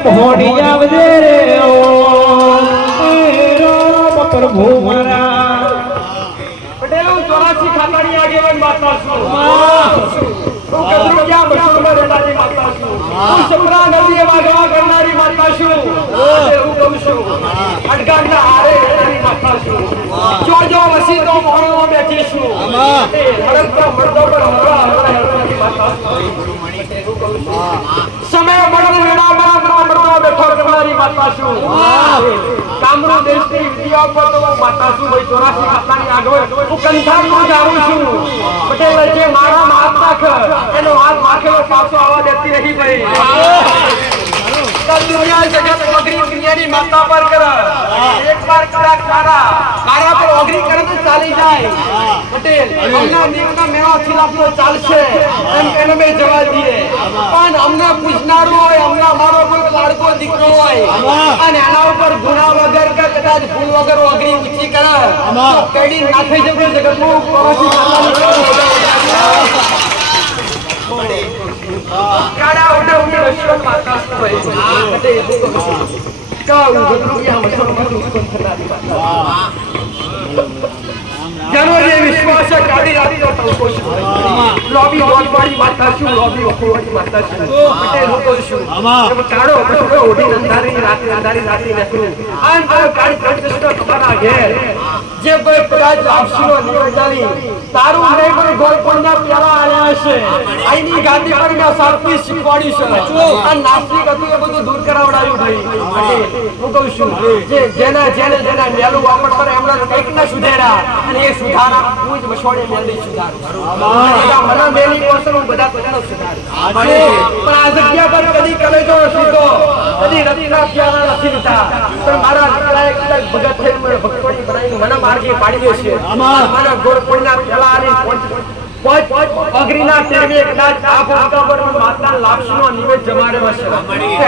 મોડી આવજે રે ઓ રામ પ્રભુ મારા પટેલ 84 ખાતાની આગેવાન માતા છું હું કદરું ક્યાં બસુરમાં રહેનારી માતા છું હું સપરા નદીએ વાગવા કરનારી માતા છું હું કહું છું અડગાડના હારે રહેનારી માતા છું જો વસીતો મોહણમાં બેઠી છું હડકતા મર્દો પર હમરા હરનારી માતા છું સમય મળો વેળા મર્દો બેઠો કરનારી માતા છું કામરો દેશની વિદ્યા પર તો માતા છું ભાઈ 84 ખાતાની આગળ હું કંઠામાં જાઉં છું પટેલ જે મારા હાથ નાખ એનો હાથ માખેલો પાછો આવવા દેતી નહીં ભાઈ દુનિયા જગત ઓગરી દુનિયાની માતા પર કર એક બાર કરા કારા પર ઓગરી કરે તો ચાલી જાય પટેલ અમના નિયમના મેળા ખિલાફનો ચાલશે એમ એને મે જવા દઈએ પણ અમના પૂછનારો હોય અમના મારો કોઈ લાડકો દીકરો હોય અને આના ઉપર ગુના વગર કે કદાચ ભૂલ વગર ઓગરી ઊંચી કરે તો કેડી નાખે જબે જગતનું કોરાસી કાડા ઉડા ઉડા રશ્વત માતા હોય પટેલ કાઉ ગદરુયા મસોમાં ઉત્પન્ન થનારી માતા જાનો જે વિશ્વાસ કાઢી રાતી ટોકો છું લોબી વોટવાળી માતા છું લોબી વખોવાળી માતા છું પટેલ હું કહું છું કે કાળો બટો ઓઢી અંધારી રાતી નકરું આન પર કાળી પ્રતિષ્ઠા તમારા ઘેર જે કોઈ કદાચ આપશીનો નિવડાવી તારું નહીં પણ ગોળપણના પ્યારા આયા છે આઈની ગાદી પર મેં સારપી શીખવાડી છે આ નાસ્તિક હતું એ બધું દૂર કરાવડાયું ભાઈ હું કહું છું જે જેના મેલું વાપર કરે એમના કંઈક ના સુધારા અને એ સુધારા હું જ મસોડે મેલી સુધાર મને મેલી કોસર હું બધા પોતાનો સુધાર પણ આ જગ્યા પર કદી કલેજો સીધો કદી રતિના પ્યારા નથી લીધા પણ મારા દીકરાએ કદાચ ભગત થઈ મને ભક્તોની બનાવીને મને માર્ગે પાડી દેશે મને ગોળપણના પ્યાલા અને અગ્રીના તેરવે કદાચ આ ભક્તો પર માતા લાપસીનો નિવેદ જમાડ્યો છે તો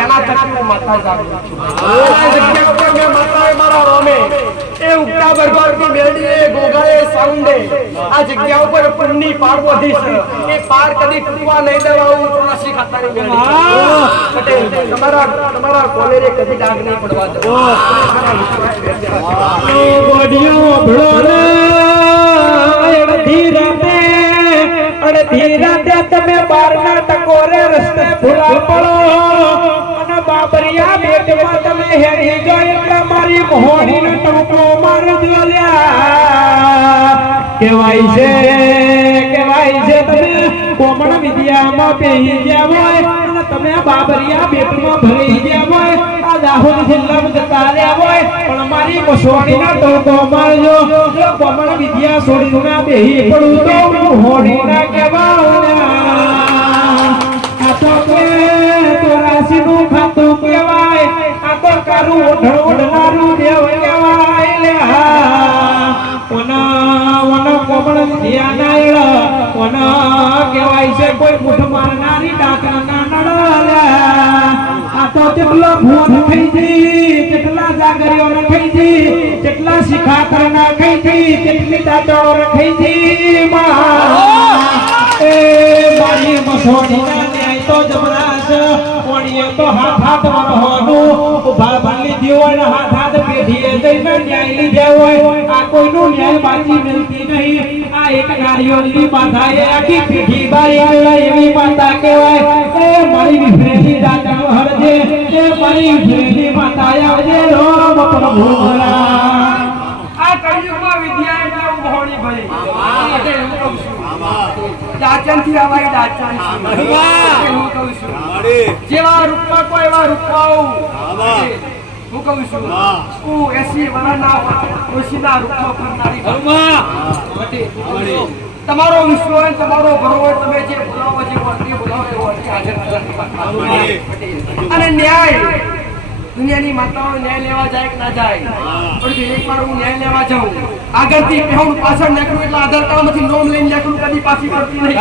એના થકી હું માતા જાગું છું આ જગ્યા પર મેં માતાએ મારા રોમે એ ઉગતા બરગોરની મેળીએ ગોગાએ સાઉન્ડે આ જગ્યા ઉપર પુણ્યની પાર વધી છે એ પાર કદી તૂટવા નહીં દેવાવું 84 ખાતાની મેળી પટેલ તમારા કોલેરે કદી ડાગ નહીં પડવા દો ગોડિયો ભળો રે અડધી રાતે તમે બારના ટકોરે રસ્તે ભૂલા પડો અને બાબરિયા બેટમાં તમે હેરી ગયો એટલે મારી મોહણીનો ટોકો મારજો લ્યા કહેવાય છે તમે કોમણ વિદ્યામાં બેહી ગયા હોય અને તમે બાબરિયા બેટમાં ભરી ગયા હોય આ દાહોદ જિલ્લામાં જતા રહ્યા હોય પણ મારી મોહણીનો ટોકો મારજો જો કોમણ વિદ્યા છોડી ના બેહી પડું તો મોહણી ના કેવાય આ તો કે 84 નું ખાતું કેવાય આ તો કારું ઓઢનારું દેવ કેવાય લે વના કોમળ ધ્યાનાયળ વના કેવાય છે કોઈ મુઠ મારનારી ડાકરા ના નડલે આ તો કેટલો ભૂત થઈ જી કેટલા જાગરીઓ રખાઈ જી કેટલા શિખાકર ના ખાઈ જી કેટલી દાડો રખાઈ જી એ મારી મસોડી ના ન્યાય તો જબરાશ કોણીએ તો હાથ વરહોનું ઉભા ભાલી દીવો ને હાથ પેઢીએ જઈને ન્યાય લીધે હોય આ કોઈનું ન્યાય બાજી મિલતી નહીં આ એક નારીઓની માતા એ આખી પેઢી બારી એવી માતા કહેવાય એ મારી વિફરેલી દાદા હરજે એ મારી વિફરેલી માતા આવજે રામ પ્રભુ આ કળિયુગમાં વિદ્યા એટલે મોહણી ભાઈ દાચનથી આવાય દાચન હું કહું છું જેવા રૂપમાં કોઈ એવા રૂપાઓ હું કહું છું હું 80 વર્ષના ઓશીના રૂપમાં ફરનારી તમારો વિશ્વાસ તમારો ભરોસો તમે જે બોલાવો જે મંત્રી બોલાવો એવો હાજર અને ન્યાય દુનિયાની માતાઓ ન્યાય લેવા જાય કે ના જાય પણ જો એકવાર હું ન્યાય લેવા જાઉં આગળથી પહેણ પાછળ નીકળું એટલે આધાર કાર્ડમાંથી નોમ લઈને નીકળું કદી પાછી પડતી નહીં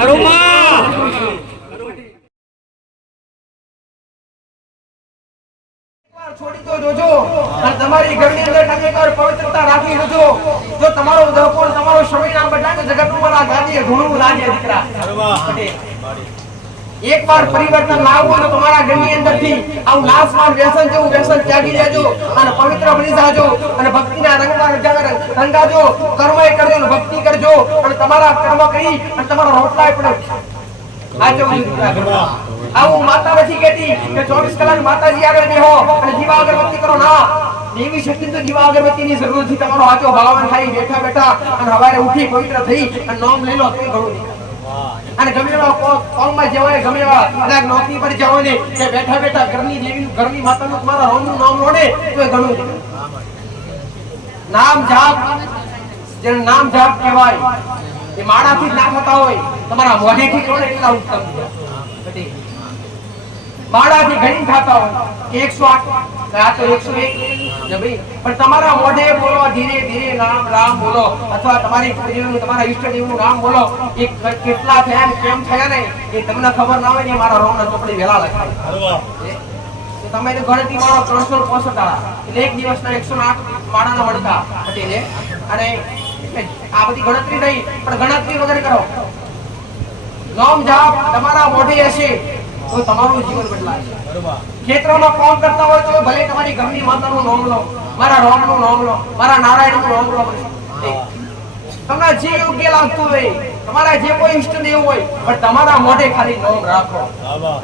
છોડી તો જોજો અને તમારી ઘરની અંદર તમે એકવાર પવિત્રતા રાખી જોજો જો તમારો દહપોર તમારો શરીર આ બધા જગત ઉપર આ ગાદી ઘણું લાગે દીકરા એકવાર પરિવર્તન લાવવું તો તમારા ઘરની અંદરથી આવું નાશવાન વ્યસન જેવું વ્યસન ત્યાગી લેજો અને પવિત્ર બની જાજો અને ભક્તિના રંગમાં રંગાજો, કર્મય કરજો અને ભક્તિ કરજો અને તમારા કર્મ કરી અને તમારા રોટલાય પણ આજો. આવું માતા નથી કહેતી કે 24 કલાક માતાજી આગળ બેહો અને દીવા અગરબત્તી કરો. ના, દેવી શક્તિ તો દીવા અગરબત્તીની જરૂર નથી. તમારો આજો ભગવાન ખાઈ બેઠા બેઠા અને સવારે ઉઠી પવિત્ર થઈ અને નામ લઈ લો તો ઘણું. અને ગમે એવા કોમમાં જવાય, ગમે એવા કદાચ નોકરી પર જાઓ ને કે બેઠા બેઠા ઘરની દેવીનું, ઘરની માતાનું તમારા રોમનું નામ લો ને તો ઘણું. નામ જાપ, જેને નામ જાપ કહેવાય એ માળાથી જ ના થતા હોય, તમારા મોઢેથી કરો ને એટલા ઉત્તમ. માળાથી ઘણી થતા હોય 108 આ તો 101 ને ભાઈ, પણ તમારા મોઢે બોલો, ધીરે ધીરે રામ રામ બોલો અથવા તમારી કુળદેવીનું, તમારા ઈષ્ટદેવનું નામ બોલો. એ કેટલા થયા ને કેમ થયા ને એ તમને ખબર ના હોય ને મારા રોમના ચોપડી વેલા લખાય. તમે તો ગણતરી માળો 365 આળા એટલે એક દિવસના 108 માળાના મળતા પટેલે. અને આ બધી ગણતરી નહીં, પણ ગણતરી વગર કરો. નામ જાપ તમારા મોઢે હશે તો તમારું જીવન બદલાશે. ખેતરોમાં કામ કરતા હોય તો ભલે તમારી ઘરની માતાનું નામ લો, મારા રામનું નામ લો, મારા નારાયણનું નામ લો. તમને જે યોગ્ય લાગતું હોય, તમારા જે કોઈ ઈષ્ટદેવ હોય, પણ તમારા મોઢે ખાલી નામ રાખો.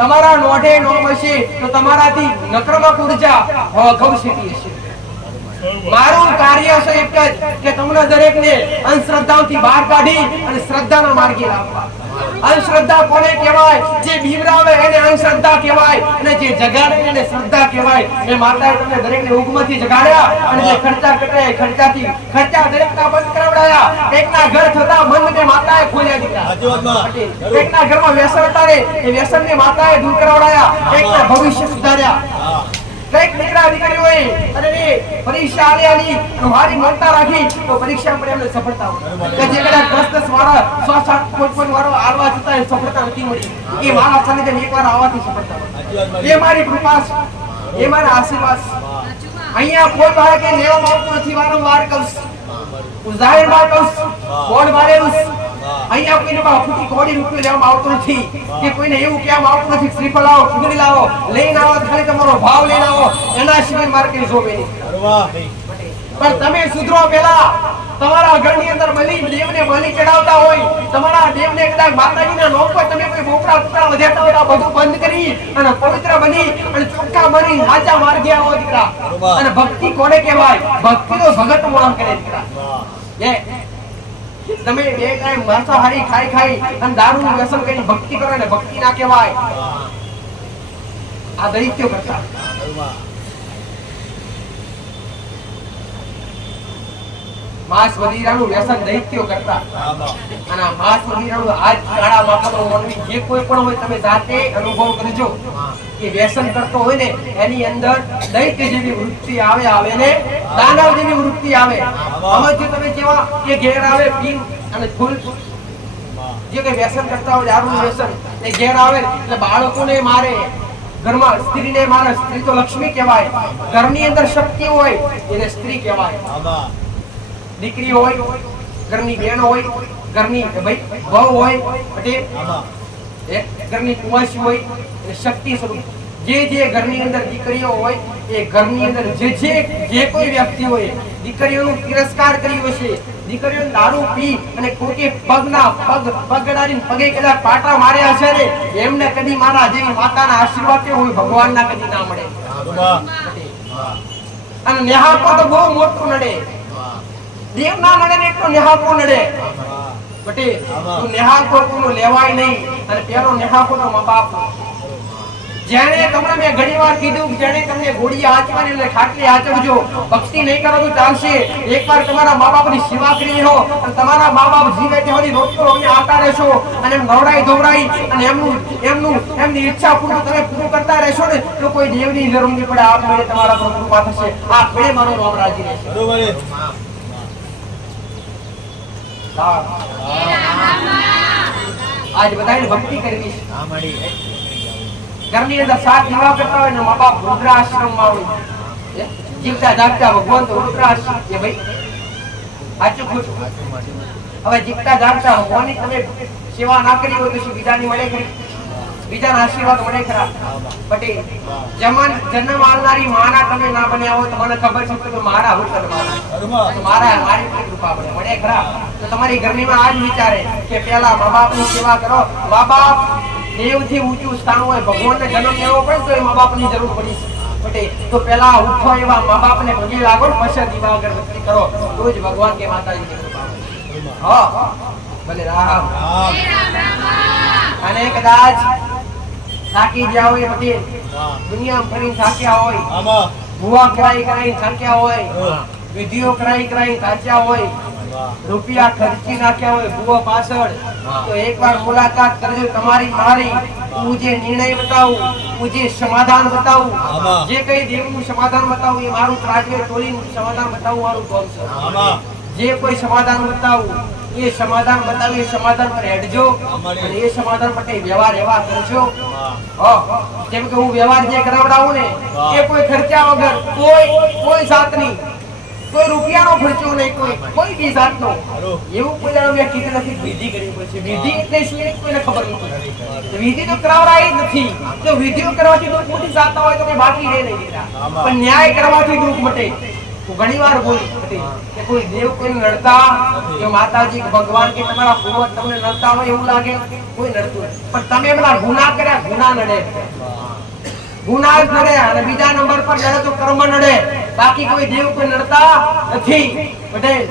તમારા મોઢે નામ હશે તો તમારાથી નકારાત્મક ઉર્જા ગૌશીતી હશે. મારું કાર્ય છે એક જ કે તમને દરેકને અંધશ્રદ્ધાથી બહાર કાઢી અને શ્રદ્ધાના માર્ગે લાવવા. અંધશ્રદ્ધા કોને કહેવાય? જે બીવરાવે એને અંધશ્રદ્ધા કહેવાય અને જે જગાડે એને શ્રદ્ધા કહેવાય. મે માતાએ તમને દરેકને ઉગમથી જગાડ્યા અને જે ખર્ચા કરે ખર્ચા દરેકના બંધ કરાવડાયા. એકના ઘર થતા બંધ મે માતાએ ખોલ્યા દીધા. એકના ઘરમાં વ્યસન હતા રે એ વ્યસનને માતાએ દૂર કરાવડાયા. એકના ભવિષ્ય સુધાર્યા. કઈક દીકરા દીકરી હોય અને પરીક્ષા આલ્યાની મારી માનતા રાખી તો પરીક્ષા પર એમને સફળતા હોય. કે જે કદાચ 10 વાળા 6-7 કોઈ વાળો આલવા છતાં સફળતા નથી મળી, એ મારા સાનિધ્ય એકવાર આવવાથી સફળતા હોય. એ મારી કૃપા છે, એ મારા આશીર્વાદ. અહીંયા કોઈ ભાઈ કે લેવામાં આવતું નથી, વારંવાર કહું છું, જાહેરમાં કહું છું, બોર્ડ મારેલું. અહીંયા કોઈને ફૂટી કોડી રૂપિયો લેવામાં આવતો નથી કે કોઈને એવું કહેવામાં આવતું નથી શ્રીફળ લાવો, ફૂગડી લાવો, લઈને આવો ખાલી તમારો ભાવ લઈને આવો, એના સિવાય માર્કેટ જોવે નહીં. પણ તમે સુધરો પહેલા તમારા ઘરની અંદર બલી દેવને બલી ચડાવતા હોય, તમારા દેવને કદાચ માતાજીના નામ પર તમે કોઈ બોકડા કુતરા વધ્યાતા હોય, બધું બંધ કરી અને પવિત્ર બની અને ચોખ્ખા બની સાચા માર્ગે આવો દીકરા. અને ભક્તિ કોને કહેવાય? ભક્તિ તો ભગત મોણ કરે દીકરા. તમે બે ટાઈમ માંસાહારી ખાઈ અને દારૂનું વ્યસન કરી ભક્તિ કરો ને ભક્તિ ના કહેવાય. આ દૈત્યો કરતા. માંસ વધીરાનું વ્યસન દૈત્યો કરતા. અને માંસ વધીરાનું આજ કાળા માથાનો માનવી જે કોઈ પણ હોય તમે જાતે અનુભવ કરજો કે વ્યસન કરતો હોય ને એની અંદર દૈત્ય જેવી વૃત્તિ આવે ને દાનવ જેવી વૃત્તિ આવે. આમાં જો તમે જેવા કે ઘેર આવે પીન અને ફૂલ જે કઈ વ્યસન કરતા હોય દારૂનું વ્યસન એ ઘેર આવે એટલે બાળકોને મારે, ઘરમાં સ્ત્રીને મારે. સ્ત્રી તો લક્ષ્મી કહેવાય. ઘરની અંદર શક્તિ હોય એને સ્ત્રી કહેવાય. દીકરી હોય, ઘરની બહેન હોય, ઘરની ભાઈ વહુ હોય, ઘરની કુંવાસી હોય એ શક્તિ સ્વરૂપ. જે ઘરની અંદર દીકરીઓ હોય એ ઘરની અંદર જે કોઈ વ્યક્તિ હોય દીકરીઓનો તિરસ્કાર કર્યો છે, દીકરીઓ દારૂ પી અને કોકે પગડાડીને પગે કદાચ પાટા માર્યા છે ને એમને કદી મારા જેવી માતાના આશીર્વાદ કે હોય ભગવાનના કદી ના મળે. અને નેહાકો તો બહુ મોટું નડે. દેવના નડે ને એટલો નેહાકો નડે. બટે તું નેહાકો કોનો લેવાય નહીં. અને પેલો નેહાકો તો મા બાપ. જેણે તમને મેં ઘણીવાર કીધું જેણે તમને ઘોડિયા આચવાની અને ખાટલી આચવજો. ભક્તિ નહીં કરો તો ચાલશે. એકવાર તમારા મા બાપની સેવા કરી હો અને તમારા મા બાપ જીવે તેની રોટલો અમને આતા રહેશો અને નવડાઈ ધોવડાઈ અને એમની ઈચ્છા પૂરું તમે પૂરું કરતા રહેશો ને તો કોઈ દેવની જરૂર નહીં પડે. આપ મેળે તમારા પર કૃપા થશે. આપ મેળે મારો નામ રાજી રહેશે. બરોબર. આજ બધાને ભક્તિ કરવી છે. ઘરની અંદર 7 દીવા કરતા હોય ને મા બાપ રુદ્રાશ્રમમાં હોય, જીવતા જાગતા ભગવાન તો રુદ્રાશ્રમ કે ભાઈ સાચું ખોટું. હવે જીવતા જાગતા ભગવાનની તમે સેવા ના કરી હોય તો શું વિધાની મળે ખરી? બીજાના આશીર્વાદ મળે ખરા પટેલ જન્મ આલનારી માના તમે ના બન્યા હોય તો મને ખબર છે કે મારા હુકમ મારી કૃપા મળે ખરા તો તમારી ઘરનીમાં આજ વિચારે કે પહેલા મા બાપની સેવા કરો મા બાપ દેવથી ઊંચું સ્થાન હોય ભગવાનને જન્મ લેવો પડે તો એ મા બાપની જરૂર પડી પટેલ તો પહેલા ઉઠો એવા મા બાપને પગે લાગો પછી દીવા અગરબત્તી કરો તો જ ભગવાન કે માતાજીની કૃપા હા ભલે રામ અને કદાચ થાકી ગયા હોય પટેલ દુનિયા ફરી થાક્યા હોય ભૂવા કરાઈ થાક્યા હોય વિધિઓ કરાઈ થાક્યા હોય રૂપિયા ખર્ચી નાખ્યા હોય ભૂવા પાછળ તો એકવાર મુલાકાત કરજો તમારી મારી હું જે નિર્ણય બતાવું હું જે સમાધાન બતાવું જે કઈ દેવનું સમાધાન બતાવું એ મારું રાજ્ય ટોલીનું સમાધાન બતાવું મારું કામ છે જે કોઈ સમાધાન બતાવું એ સમાધાન બતાવી સમાધાન પર હેડજો અને એ સમાધાન પર વ્યવહાર એવા કરજો જેમ કે હું વ્યવહાર જે કરાવડાવું ને એ કોઈ ખર્ચા વગર કોઈ જાતની કોઈ રૂપિયાનો ખર્ચો નહીં કોઈ બી જાતનો એવું કોઈ દાડો મેં કીધું નથી વિધિ કરવી પડશે વિધિ એટલે શું એ કોઈને ખબર નથી વિધિ તો કરાવડાય જ નથી જો વિધિઓ કરવાથી દુઃખ મોટી જાતના હોય તો કોઈ બાકી રહે નહીં પણ ન્યાય કરવાથી દુઃખ મટે ઘણી વાર બોલી કે કોઈ દેવ કોઈ નડતા કે માતાજી ભગવાન કે તમારા પૂર્વજ તમને નડતા હોય એવું લાગે કોઈ નડતું પણ તમે બધા ગુનાહ કર્યા ગુનાહ નડે ગુનાહ નડે અને બીજા નંબર પર નડે તો કર્મ નડે બાકી કોઈ દેવ કોઈ નડતા નથી પટેલ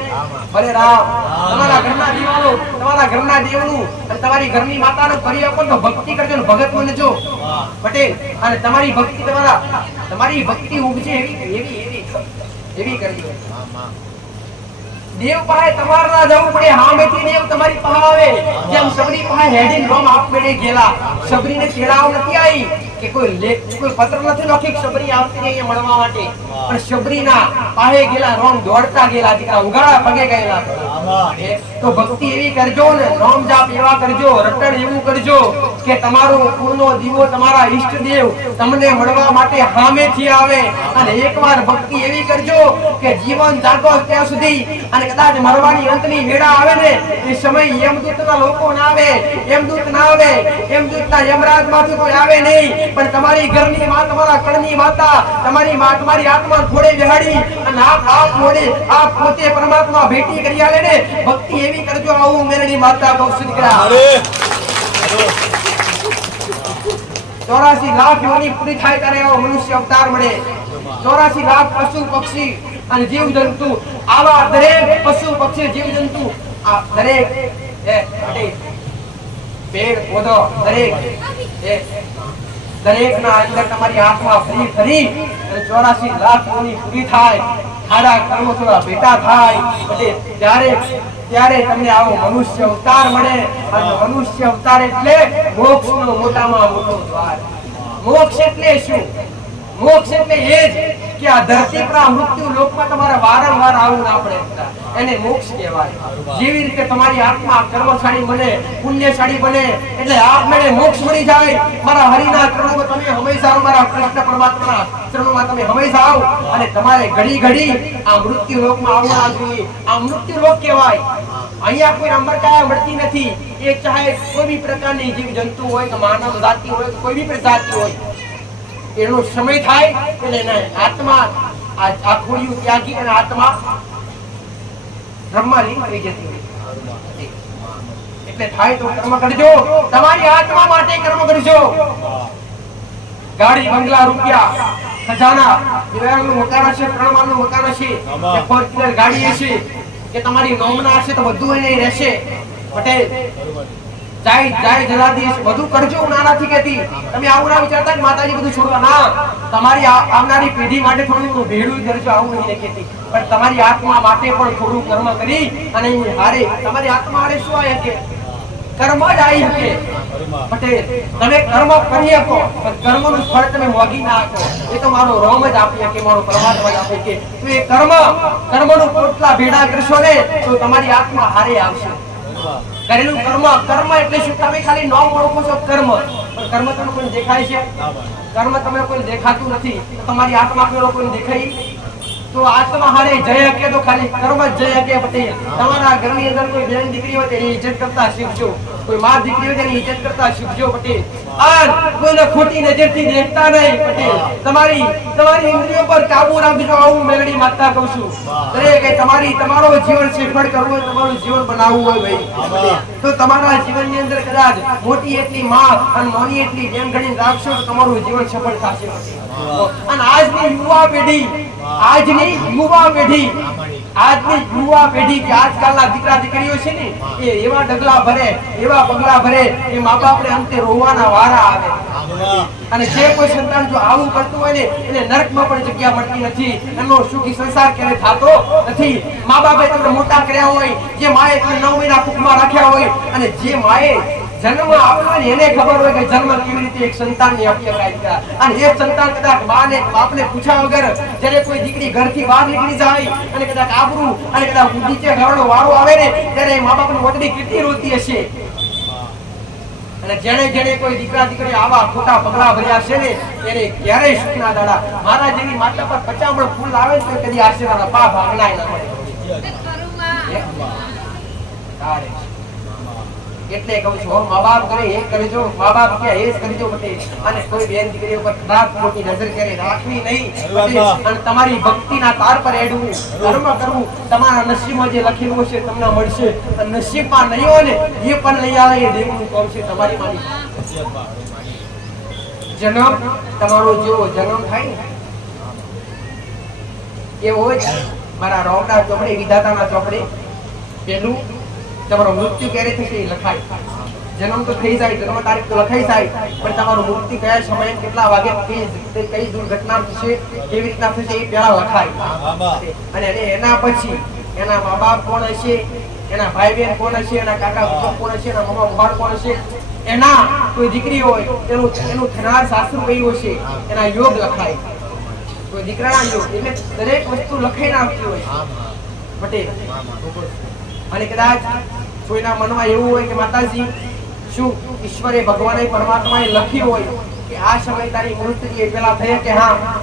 ભલે રામ તમારા ઘરના દીવાનો તમારા ઘરના દેવનું અને તમારી ઘરની માતાનું કરી આપો તો ભક્તિ કરજો ને ભગત બનજો પટેલ અને તમારી ભક્તિ તમારી ભક્તિ ઉગજે એવી કરવી દેવ પાસે તમારે ના જવું પડે હામેથી દેવ તમારી પાસે આવે જેમ સબરી પાસે હેડીને રોમ આપમેળે ગયેલા સબરીને તેડાવ નથી આવી કે કોઈ પત્ર નથી લખી સબરી આવતી રહી મળવા માટે પણ સબરીના પાસે ગયેલા રોમ દોડતા ગયેલા દીકરા ઉગાડા પગે ગયેલા તો ભક્તિ એવી કરજો ને નામ જાપ એવા કરજો રટણ એવું કરજો કે તમારો કુળનો દીવો તમારા ઈષ્ટદેવ તમને મળવા માટે સામેથી આવે અને એકવાર ભક્તિ એવી કરજો કે જીવન જાતો ત્યાં સુધી અને કદાચ મરવાની અંતની વેળા આવે ને એ સમય યમદૂતના લોકો ના આવે યમદૂત ના આવે યમદૂતના યમરાજમાંથી કોઈ આવે નહીં પણ તમારી ઘરની માં તમારા કળની માતા તમારી આત્મા થોડે બેહાડી અને આપ મોડે આપ પોતે પરમાત્મા ભેટી કરી આલે ને ભક્તિ એવી કરજો આવું મેરડી માતા ગૌ દીકરા 84 લાખ યોની પૂરી થાય ત્યારે આવો મનુષ્ય અવતાર મળે 84 લાખ પશુ પક્ષી અને જીવ જંતુ આવા દરેક પશુ પક્ષી જીવ જંતુ આ દરેક પેડ પૌધો દરેક ના અંદર તમારી આત્મા ફરી અને 84 લાખ યોની પૂરી થાય સારા કર્મો થોડા ભેટા થાય ત્યારે તમને આવો મનુષ્ય અવતાર મળે અને મનુષ્ય અવતાર એટલે મોક્ષનો મોટામાં મોટો દ્વાર મોક્ષ એટલે શું મોક્ષ એટલે એ જ કે આ ધરતી પર મૃત્યુ લોકમાં તમારે વારંવાર આવવું ના પડે એને મોક્ષ કહેવાય જેવી રીતે તમારી આત્મા કર્મશાળી બને પુણ્યશાળી બને એટલે આપમેળે મોક્ષ મળી જાય મારા હરિના ચરણોમાં તમે હંમેશા મારા કૃષ્ણ પરમાત્માના ચરણોમાં તમે હંમેશા આવો અને તમારે ઘડી આ મૃત્યુ લોકમાં આવવા જોઈએ આ મૃત્યુ લોક કહેવાય અહીંયા કોઈ અમરતા મળતી નથી એ ચાહે કોઈ બી પ્રકારની જીવ જંતુ હોય કે માનવ જાતિ હોય કે કોઈ બી પ્રજાતિ હોય એનો સમય થાય એટલે આત્મા આ ખોડિયું ત્યાગી અને આત્મા બ્રહ્માલીન થઈ જતી હોય એટલે થાય તો કર્મ કરજો તમારી આત્મા માટે કર્મ કરજો ગાડી બંગલા રૂપિયા ખજાના દિવાળનું મકાન હશે 3 માળનું મકાન હશે કે ફોર્ચ્યુનર ગાડી હશે કે તમારી નોમના હશે તો બધું એને રહેશે પટેલ જાય જલાદી બધું કરજો નાનાથી કેતી તમે આવું ના વિચારતા કે માતાજી બધું છોડવા ના તમારી આવનારી પેઢી માટે થોડું ભેડું કરજો આવું નહીં કેતી પણ તમારી આત્મા માટે પણ થોડું કર્મ કરી અને હારે તમારી આત્મા હારે શું આવે કે કર્મ જ આવી શકે પટેલ તમે કર્મ કરી શકો પણ કર્મનું ફળ તમે મોગી ના આપો એ તો મારો રોમ જ આપી શકે મારો પરમાત્મા જ આપે કે તો એ કર્મનું પોટલા ભેડા કરશો ને તો તમારી આત્મા હારે આવશે કરેલું કર્મ એટલે શું તમે ખાલી નામ ઓળખો છો કર્મ પણ કર્મ તમને કોઈ દેખાય છે કર્મ તમને કોઈ દેખાતું નથી તમારી આત્મા પેલો કોઈ દેખાય તો આત્મા હારે જય કે તો ખાલી કર્મ જ જય કે પટેલ તમારા ઘરની અંદર કોઈ બેન દીકરી હોય તેની ઇજ્જત કરતા શીખજો, કોઈ માં દીકરી હોય તેની ઇજ્જત કરતા શીખજો પટેલ. આજ કોઈને ખોટી નજરથી દેખતા નહીં પટેલ. તમારી ઇન્દ્રિયો પર કાબુ રાખજો. આવું મેલડી માતા કહું છું. દરેકે તમારો જીવન સફળ કરવું હોય, તમારું જીવન બનાવવું હોય ભાઈ, તો તમારા જીવનની અંદર કદાચ મોટી એટલી માં અને નાની એટલી બેન ગણીને રાખશો તો તમારું જીવન સફળ થશે. અને આજની યુવા પેઢી કે આજકાલના દીકરા દીકરીઓ છે ને એ એવા ડગલા ભરે, એવા પગલા ભરે, એ મા બાપને અંતે રોવાના વારા આવે. અને જે કોઈ સંતાન જો આવું કરતું હોય ને એને નરકમાં પણ જગ્યા મળતી નથી, એનો સુખી સંસાર ક્યારે થતો નથી. મા બાપે તમને મોટા કર્યા હોય, જે માએ તમને 9 મહિના કુખમાં રાખ્યા હોય, અને જે માએ જન્મ આપવાની એને ખબર હોય કે જન્મ કેવી રીતે એક સંતાનની અપેક્ષા થાય. અને એક સંતાન કદાચ માને બાપને પૂછ્યા વગર જ્યારે કોઈ દીકરી ઘરથી બહાર નીકળી જાય અને કદાચ આબરૂ અને કદાચ નીચે ઘરનો વારો આવે ને ત્યારે મા બાપની વતડી કેટલી રોતી હશે. અને જેણે કોઈ દીકરા દીકરી આવા ખોટા પગલા ભર્યા છે ને એને ક્યારેય સુખના દાડા. મારા જેવી માતા પર 50 મણ ફૂલ આવે તો કદી આશીર્વાદ પા ભાગનાય ના મળે. એટલે કહું છું, મા બાપ કરે એ કરજો, મા બાપ કે એ જ કરજો બટે. અને કોઈ બેન દીકરી ઉપર ખરાબ ખોટી નજર કરે રાખવી નહીં. અને તમારી ભક્તિના તાર પર એડવું, કર્મ કરવું. તમારા નસીબમાં જે લખેલું છે તમને મળશે. અને નસીબમાં નહીં હોય ને એ પણ નહીં આવે, એ દેવનું કામ છે તમારી માની. જન્મ તમારો જેવો જન્મ થાય ને એવો જ મારા રોમના ચોપડે, વિધાતાના ચોપડે પેલું તમારો મૃત્યુ ક્યારે થશે એ લખાય. જન્મ તો થઈ જાય, જન્મ તારીખ તો લખાઈ જાય, પણ તમારું મૃત્યુ કયા સમયે કેટલા વાગે કઈ દુર્ઘટના થશે કેવી રીતના થશે એ પહેલા લખાય. અને એના પછી એના મા બાપ કોણ હશે, એના ભાઈ બહેન કોણ હશે, એના કાકા કોણ હશે, એના મમ્મા પપ્પા કોણ હશે, એના કોઈ દીકરી હોય એનું થનાર સાસુ કયું હશે, એના યોગ લખાય. કોઈ દીકરાના યોગ, એટલે દરેક વસ્તુ લખાઈને આવતી હોય પટેલ. અને કદાચ કોઈના મનમાં એવું હોય કે માતાજી શું ઈશ્વરે ભગવાને પરમાત્માએ લખ્યું હોય કે આ સમય તારી મૃત્યુ એ પેલા થઈ કે હા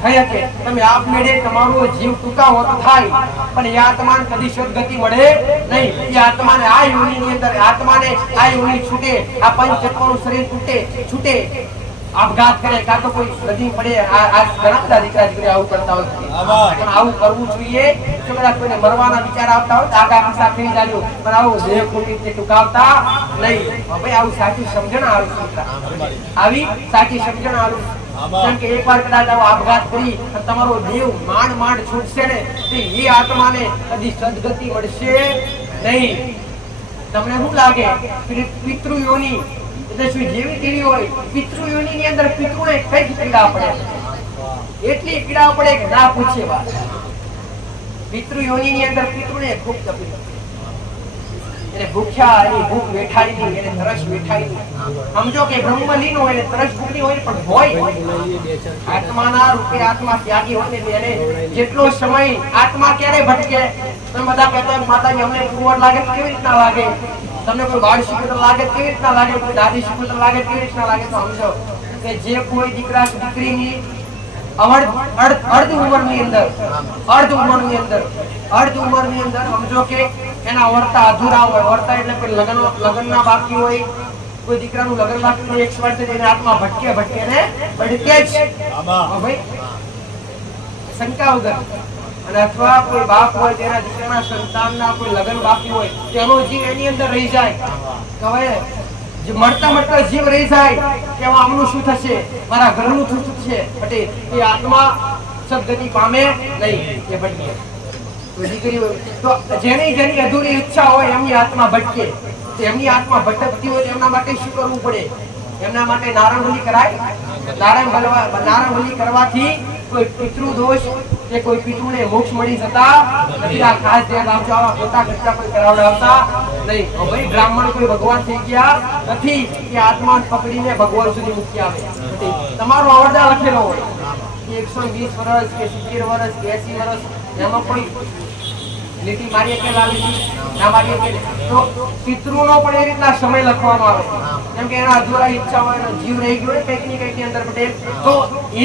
થઈ કે તમે આપ મેળે તમારો જીવ ટૂંકાવો તો થાય, પણ એ આત્માને કદી સદગતિ મળે નહીં. એ આત્માને આ યોનિની અંદર આત્માને આ યોનિ છૂટે, આ પંચ તત્વોનું શરીર છૂટે, આપઘાત કરે કાં તો કોઈ નદી પડે. આ ઘણા બધા દીકરા દીકરી આવું કરતા હોય, પણ આવું કરવું જોઈએ. જો કદાચ કોઈને મરવાના વિચાર આવતા હોય તો આગા કિસ્સા થઈ જાય, પણ આવું દેહ ખોટી રીતે ટૂંકાવતા નહીં. ભાઈ આવું સાચી સમજણ આવી સાચી સમજણ આવી. કેમ કે એકવાર કદાચ આવો આપઘાત કરી તમારો દેવ માંડ છૂટશે ને તો એ આત્માને કદી સદગતિ મળશે નહીં. તમને શું લાગે પિતૃયોનિ એટલે શું જેવી તેવી હોય? પિતૃયોનિની અંદર પિતૃને કઈ પીડા પડે, એટલી પીડા પડે કે ના પૂછે વાત. પિતૃયોનિની અંદર પિતૃને ખૂબ તકલીફ, એને ભૂખ્યા, એની ભૂખ વેઠાઈ, એને તરસ વેઠાઈ. સમજો કે બ્રહ્મલીન હોય, તરસ ભૂખની હોય, પણ હોય આત્માના રૂપે આત્મા ત્યાગી હોય ને એને જેટલો સમય આત્મા ક્યારે ભટકે. તમે બધા કહેતા માતાજી અમને કુંવર લાગે કેવી રીતના લાગે, તમને કોઈ બાળ શીખવતા લાગે કેવી રીતના લાગે, કોઈ દાદી શીખવતા લાગે કેવી રીતના લાગે. તો સમજો કે જે કોઈ દીકરા દીકરીની અર્ધ ઉંમરની અંદર સમજો કે એના વર્તા અધૂરા હોય. વર્તા એટલે કોઈ લગ્ન ના બાકી હોય, કોઈ દીકરાનું લગ્ન બાકી હોય, 1 વર્ષ એને આત્મા ભટકે ને ભટકે જ ભાઈ શંકા વગર. અને અથવા કોઈ બાપ હોય તેના દીકરાના સંતાનના કોઈ લગ્ન બાકી હોય તેનો જીવ એની અંદર રહી જાય, કહેવાય મળતા જીવ રહી જાય કે આમનું શું થશે, મારા ઘરનું શું થશે. એટલે એ આત્મા સદગતિ પામે નહીં, એ ભટકે. દીકરી તો જેની અધૂરી ઈચ્છા હોય એમની આત્મા ભટકે. એમની આત્મા ભટકતી હોય એમના માટે શું કરવું પડે? એમના માટે નારાયણ કરાય. નારાયણ કરવાથી કોઈ પિતૃ દોષ કે કોઈ પિતૃને મોક્ષ મળી જતા નથી. આ ખાસ ધ્યાન રાખજો, આવા ખોટા ખર્ચા કોઈ કરાવડાવતા નહીં. ભાઈ બ્રાહ્મણ કોઈ ભગવાન થઈ ગયા નથી કે આત્મા પકડીને ભગવાન સુધી મૂકી આવે. તમારો આવરદા લખેલો હોય 120 વર્ષ કે 70 વર્ષ કે 80 વર્ષ, એમાં કોઈ લીટી મારીએ કે લાવી ના મારીએ કે તો પિતૃનો પણ એ રીતના સમય લખવાનો આવે. કેમ કે એના અધૂરા ઈચ્છા હોય, એનો જીવ રહી ગયો હોય કંઈક ની અંદર પટેલ, તો એ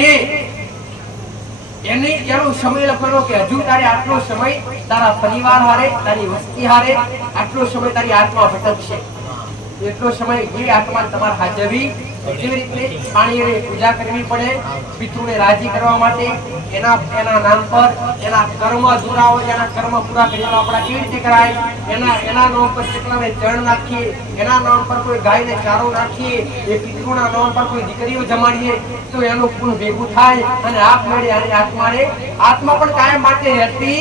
એનો સમય લખવાનો કે હજુ તારે આટલો સમય તારા પરિવાર હારે, તારી વસ્તી હારે, આટલો સમય તારી આત્મા ભટકશે. એટલો સમય એ આત્મા તમારે હાજરવી. જેવી રીતે પાણીએ પૂજા કરવી પડે પિતૃને રાજી કરવા માટે, એના નામ પર એના કર્મ અધૂરા હોય, એના કર્મ પૂરા કરેલા આપણા કેવી રીતે કરાય? એના નામ પર કેટલાને ચરણ નાખીએ, એના નામ પર કોઈ ગાયને ચારો નાખીએ, એ પિતૃના નામ પર કોઈ દીકરીઓ જમાડીએ તો એનું પૂરું ભેગું થાય અને આપમેળે આની આત્મા પણ કાયમ માટે રહેતી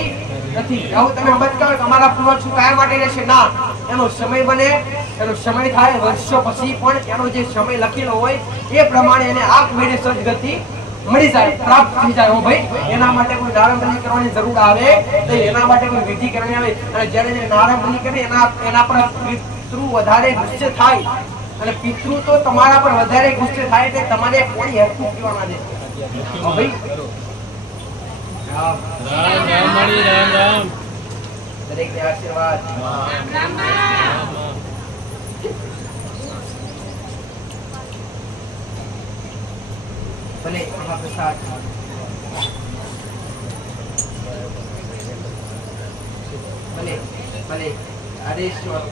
નથી. આવું તમે સમજતા હોય અમારા પૂર્વજ શું કાયમ માટે રહેશે? ના, એનો સમય બને, એનો સમય થાય વર્ષો પછી પણ એનો જે સમય લખેલો હોય એ પ્રમાણે એને આપમેળે સદગતિ મળી જાય, પ્રાપ્ત થઈ જાય. હો ભાઈ, એના માટે કોઈ નારંબલી કરવાની જરૂર આવે તો એના માટે કોઈ વિધિ કરવાની આવે. અને જ્યારે નારંબલી કરે એના પર પિતૃ વધારે ગુસ્સે થાય, અને પિતૃ તો તમારા પર વધારે ગુસ્સે થાય એટલે તમારે કોઈ હેતુ પીવાના દે. હો ભાઈ, રામ રામ મણી રામ રામ. દરેકને આશીર્વાદ. રામ રામ. ભલે મહાપ્રસાદ. ભલે ભલે હરેશ્વર.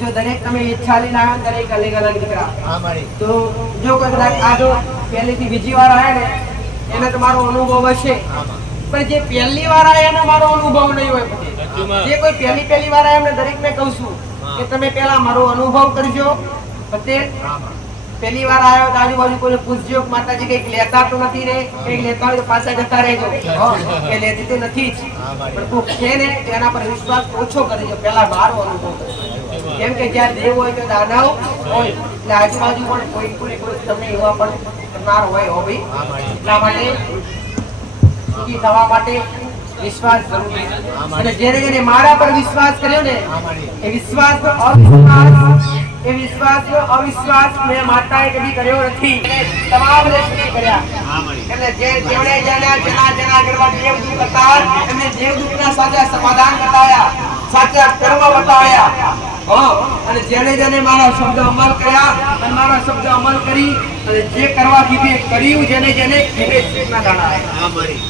જો દરેક તમે ઈચ્છા લઈને આવ્યા, દરેક અલગ અલગ દીકરા, તો જો કદાચ આ જો પહેલેથી બીજી વાર આવ્યા ને એને તમારો અનુભવ હશે, પણ જે પહેલી વાર આવ્યા એને મારો અનુભવ નહીં હોય. જે કોઈ પહેલી વાર આવ્યા એમને દરેક ને કહું છું કે તમે પેલા મારો અનુભવ કરજો. પટેલ પહેલી વાર આવ્યો તો આજુબાજુ કોઈ પૂછજો માતાજી કઈક લેતા તો નથી ને, કઈક લેતા હોય તો પાછા જતા રહેજો. એ લેતી તો નથી જ, પણ કોઈક છે ને એના પર વિશ્વાસ ઓછો કરજો. પેલા મારો અનુભવ કરજો. કેમ કે જ્યાં દેવ હોય તો દાનવ હોય, એટલે આજુબાજુ પણ કોઈ તમને એવા પણ કરનાર હોય. હો ભાઈ, એટલા માટે સુખી થવા માટે વિશ્વાસ જરૂરી છે. અને જેને મારા પર વિશ્વાસ કર્યો ને એ વિશ્વાસનો અવિશ્વાસ મેં માતાએ કદી કર્યો નથી. તમામ દેશને કર્યા. એટલે જેના કરવા દેવદૂત હતા એમને દેવદૂતના સાચા સમાધાન બતાવ્યા, સાચા કર્મ બતાવ્યા. અને જેને મારા શબ્દ અમલ કર્યા અને મારા શબ્દ અમલ કરી અને જે કરવા કીધું એ કર્યું, જેને કીધે શીખના દાણા સાથે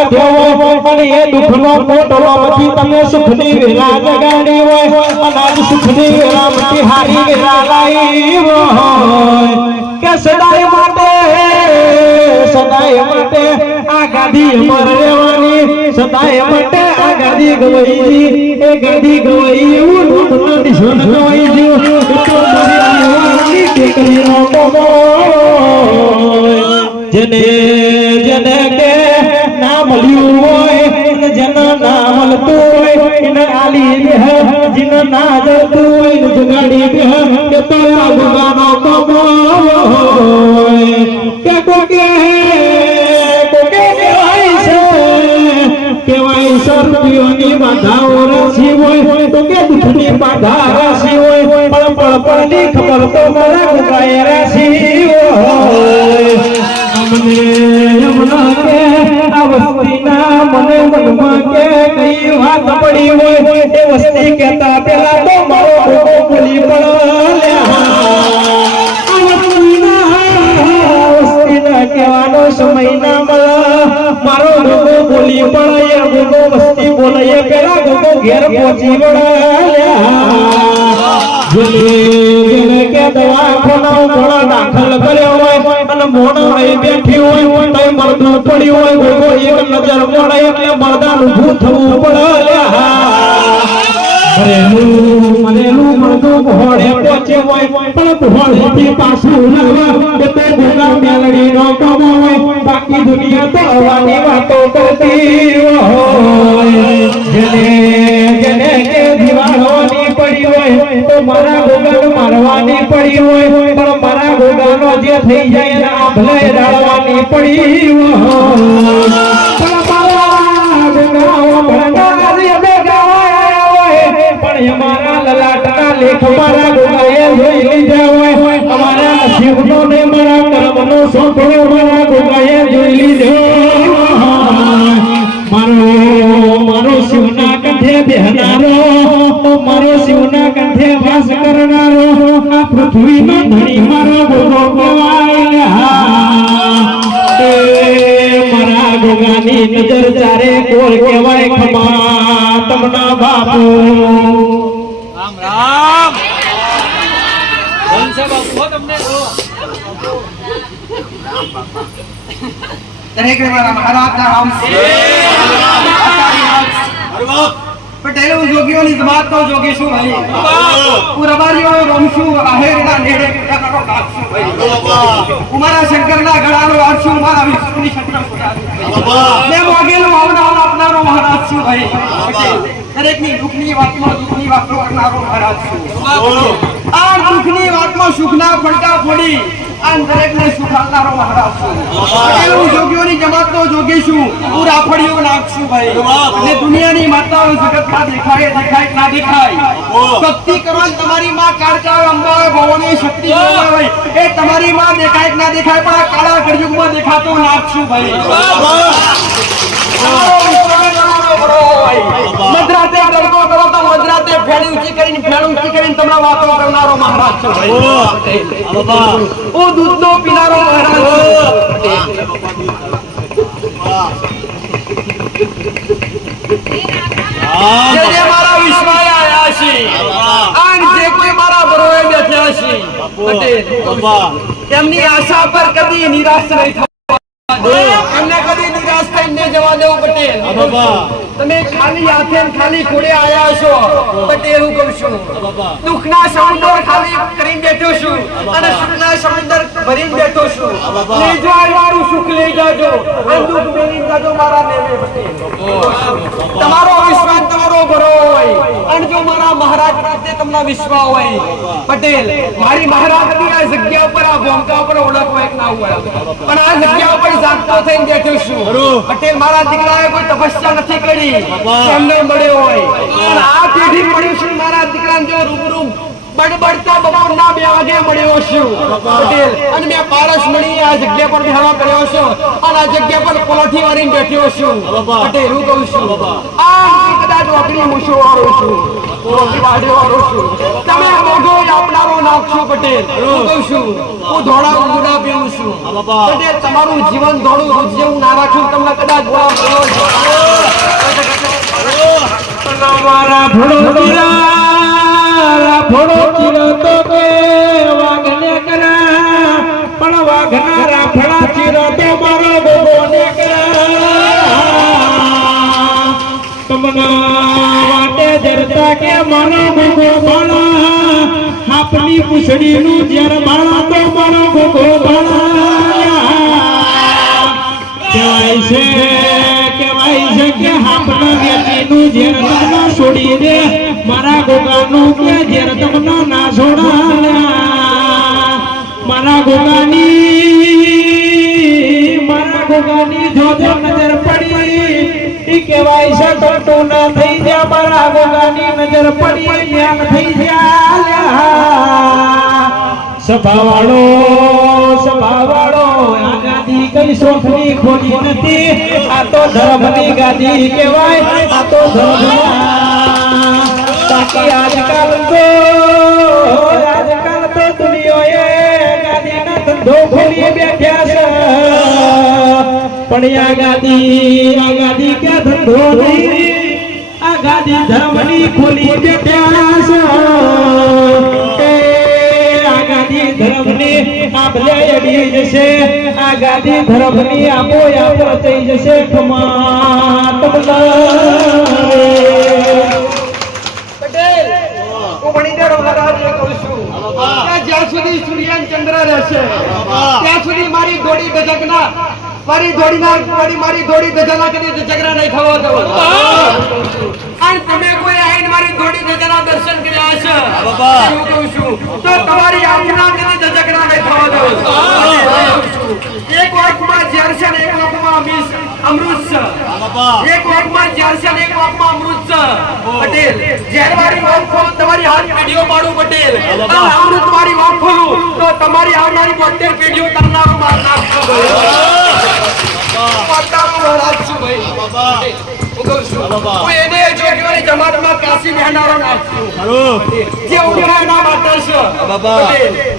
બોધ્યો હોય અને એ દુઃખનો પોટલામાંથી તમે સુખની વેલા જગાડી હોય અને આજ સુખની વેલામાંથી હારી વેલા લાવી હોય કે સદાય માટે આ ગાદી અમર રહેવાની સદાય માટે આ ગાદી ગવાઈ એ ગાદી ગવાઈ એવું નોટનો નિશાન ગવાઈ ગયો તો મારી આવાની ટેકરીનો કોમો જેને જેને કે ના મળ્યું હોય અને જેના ના મળતું હોય એને આલી બેહ જેને ના જતું હોય એને જગાડી બેહ કે તો આ ભગવાનો કોમો કે કોકે કેવાય સર્પિયોની બાધાઓ રાશી હોય તો કે દુઃખની બાધા રાશી હોય પણ પળની ખબર તો મારા ગુગાએ રાશી હોય અમને હમણાં કે આ વસ્તીના મને મનમાં કે કઈ વાત પડી હોય એ વસ્તી કહેતા પેલા તો મારો ભોગો બોલી પડ્યા વસ્તીના કહેવાનો સમય ના મળે મારો ભોગો બોલી પડે ભોગો વસ્તી બોલે પેલા ભોગો ઘેર પહોંચી વળ્યા જેને કે દવાખાના મોણા દાખલ કર્યો હોય અને મોણા અહીં બેઠી હોય તો મરદું પડ્યું હોય ભોગો એક નજર મળે એટલે મરદાનું ઊભું થવું પડે મરેલું મરદું ઘોડે પહોંચે હોય પણ ઘોડેથી પાછું લાવે તે ભોગા મેલડી નો કમો હોય બાકી દુનિયા તો હવાની વાતો કરતી હોય જેને કે દિવાળોની પડી હોય તો મારા ભોગાને મારવાની પડી હોય પણ મારા ભોગાનો જે થઈ જાય એને આભલે ડાળવાની પડી હોય પણ અમારા લલાટના લેખ મારા ગોગાએ જોઈ લીધા હોય અમારા નસીબનો ને મારા કર્મનો સોંપડો મારા ગોગાએ જોઈ લીધો મારો શિવના કંઠે બેહનારો મારો શિવના કંઠે વાસ કરનારો આ પૃથ્વીનો ધણી મારો ગોગો કહેવાય મારા ગોગાની નજર ચારે કોર કહેવાય ખમા તમના બાપુ રામ રામ ધનસે બાપુ તમને દરેક મારા મહારાજના રામ પટેલો જોગીઓની જમાત તો જોગી શું ભાઈ રબારીઓ રમશું આહેરના નેડે કાકાનો કાકશું ભાઈ મારા શંકરના ગળાનો આરશું મારા વિષ્ણુની શક્તિ મે વાગેલો આવનારો આપનારો મહારાજ છું ભાઈ દરેકની દુઃખની વાતમાં વાતો કરનારો મહારાજ છું આ દુઃખની વાતમાં સુખના ફડકા ફોડી આ દરેકને સુખ આપનારો મહારાજ છું પટેલો જોગીઓની જમાતનો જોગી છું હું રાફડીઓ નાખશું ભાઈ અને દુનિયાની માતાઓ જગતમાં દેખાય ના દેખાય ભક્તિ કરવાની તમારી માં કાળકા અંબા ભવાની શક્તિ હોય એ તમારી માં દેખાય ના દેખાય પણ આ કાળા કળયુગમાં દેખાતો નાખશું ભાઈ મધરાતે તડકો કરો તો મધરાતે ફેણી ઊંચી કરીને તમને વાતો કરનારો મહારાજ છે ઓ દૂધનો પીનારો મહારાજ જે મારા વિશ્વાય આયા છે આન જે કોઈ મારા બરોએ બેઠા છે પટેલ તેમની આશા પર કદી નિરાશ નહીં એમને કદી નિરાશ થઈને જવા દેવું પટેલ તમે ખાલી હાથે ખાલી ઘોડે આયા છો પટેલ હું કહું છું દુઃખના સમુદ્ર ખાલી કરીને બેઠો છું અને સુખના સમુદ્ર ભરીને બેઠો છું લઈ જાઓ મારું સુખ લઈ જાજો અને દુઃખ મેલી જાજો મારા નેવે પટેલ તમારો વિશ્વાસ તમારો ભરો હોય અને જો મારા મહારાજ પ્રત્યે તમને વિશ્વાસ હોય પટેલ મારી મહારાજની આ જગ્યા ઉપર આ ભોંકા ઉપર ઓળખ હોય કે ના હોય પણ આ જગ્યા ઉપર જાગતો થઈને બેઠો છું પટેલ મારા દીકરાએ કોઈ તપસ્યા નથી કરી એમને મળ્યો હોય અને આ પેઢી મળ્યું છે મારા દીકરાને જો રૂબરૂ બડબડતા બપોરના 2 વાગે મળ્યો છું પટેલ અને મેં પારસ મળી આ જગ્યા પર બેહવા કર્યો છું અને આ જગ્યા પર પલોઠી વાળીને બેઠ્યો છું પટેલ હું કહું છું આ કદાચ વાપરી હું છું વાળું છું રોટી વાળો છું તમે મોગો આપનારો નાખશો પટેલ હું કહું છું હું ધોળા ગુડા પીવું છું પટેલ તમારું જીવન ધોળું રોજ જેવું ના રાખું તમને કદાચ મારા ભોળો ચીરો તો કે વાઘને કરા પણ વાઘના ફળા ચીરો તો મારો ગોગોને કરા તમને વાટે જરતા કે મારો ગોગો બાળા આપની પૂછડીનું ઝેર બાળા તો મારો ગોગો બાળા કહેવાય છે કે આપના વ્યક્તિનું ઝેર તમને છોડી દે મારા ગોગાનું કે ઝેર તમને ના છોડાલ્યા મારા ગોગાની જોજો નજર પડી ઈ કહેવાય છે ટોટો ના થઈ જા મારા ગોગાની નજર પડી જ્ઞાન થઈ જા સભાવાળો આ ગાદી કઈ શોખની ખોલી નથી આ તો ધર્મની ગાદી કહેવાય આ તો ધર્મ બાકી આજકાલ તો દુનિયાએ ગાદીના ધંધો ખોલી બેઠ્યા છે પણ આ ગાદી કે ધંધો નહીં આ ગાદી ધર્મની ખોલી બેઠ્યા છે ધર્મની આપલે એડી જશે આ ગાદી ધર્મની આપો થઈ જશે ખમા પટેલ હું મણિધર મહારાજને કહું છું કે જ્યાં સુધી સૂર્ય ચંદ્ર રહેશે ત્યાં સુધી મારી ઘોડી ગજગના મારી ઘોડી ગજના કદી જગરા નહીં થવા દો અને તમે કોઈ આઈને મારી ઘોડી ગજના દર્શન કર્યા છે હું કહું છું તો તમારી આજ્ઞા કદી જગરા નહીં થવા દો એક વાકમાં ઝેર છે ને એક વાકમાં અમૃત છે એક વાકમાં ઝેર છે ને એક વાકમાં અમૃત છે પટેલ ઝેર વાળી વાક ખોલું તમારી હાથ પેઢીઓ પાડું પટેલ અમૃત વાળી વાક ખોલું તો તમારી આવનારી 72 પેઢીઓ તરનારો માર નાખશો હું એને જોગીઓની જમાતમાં કાશી મહેનારો નાખશું જે ઉઠાના માટે છે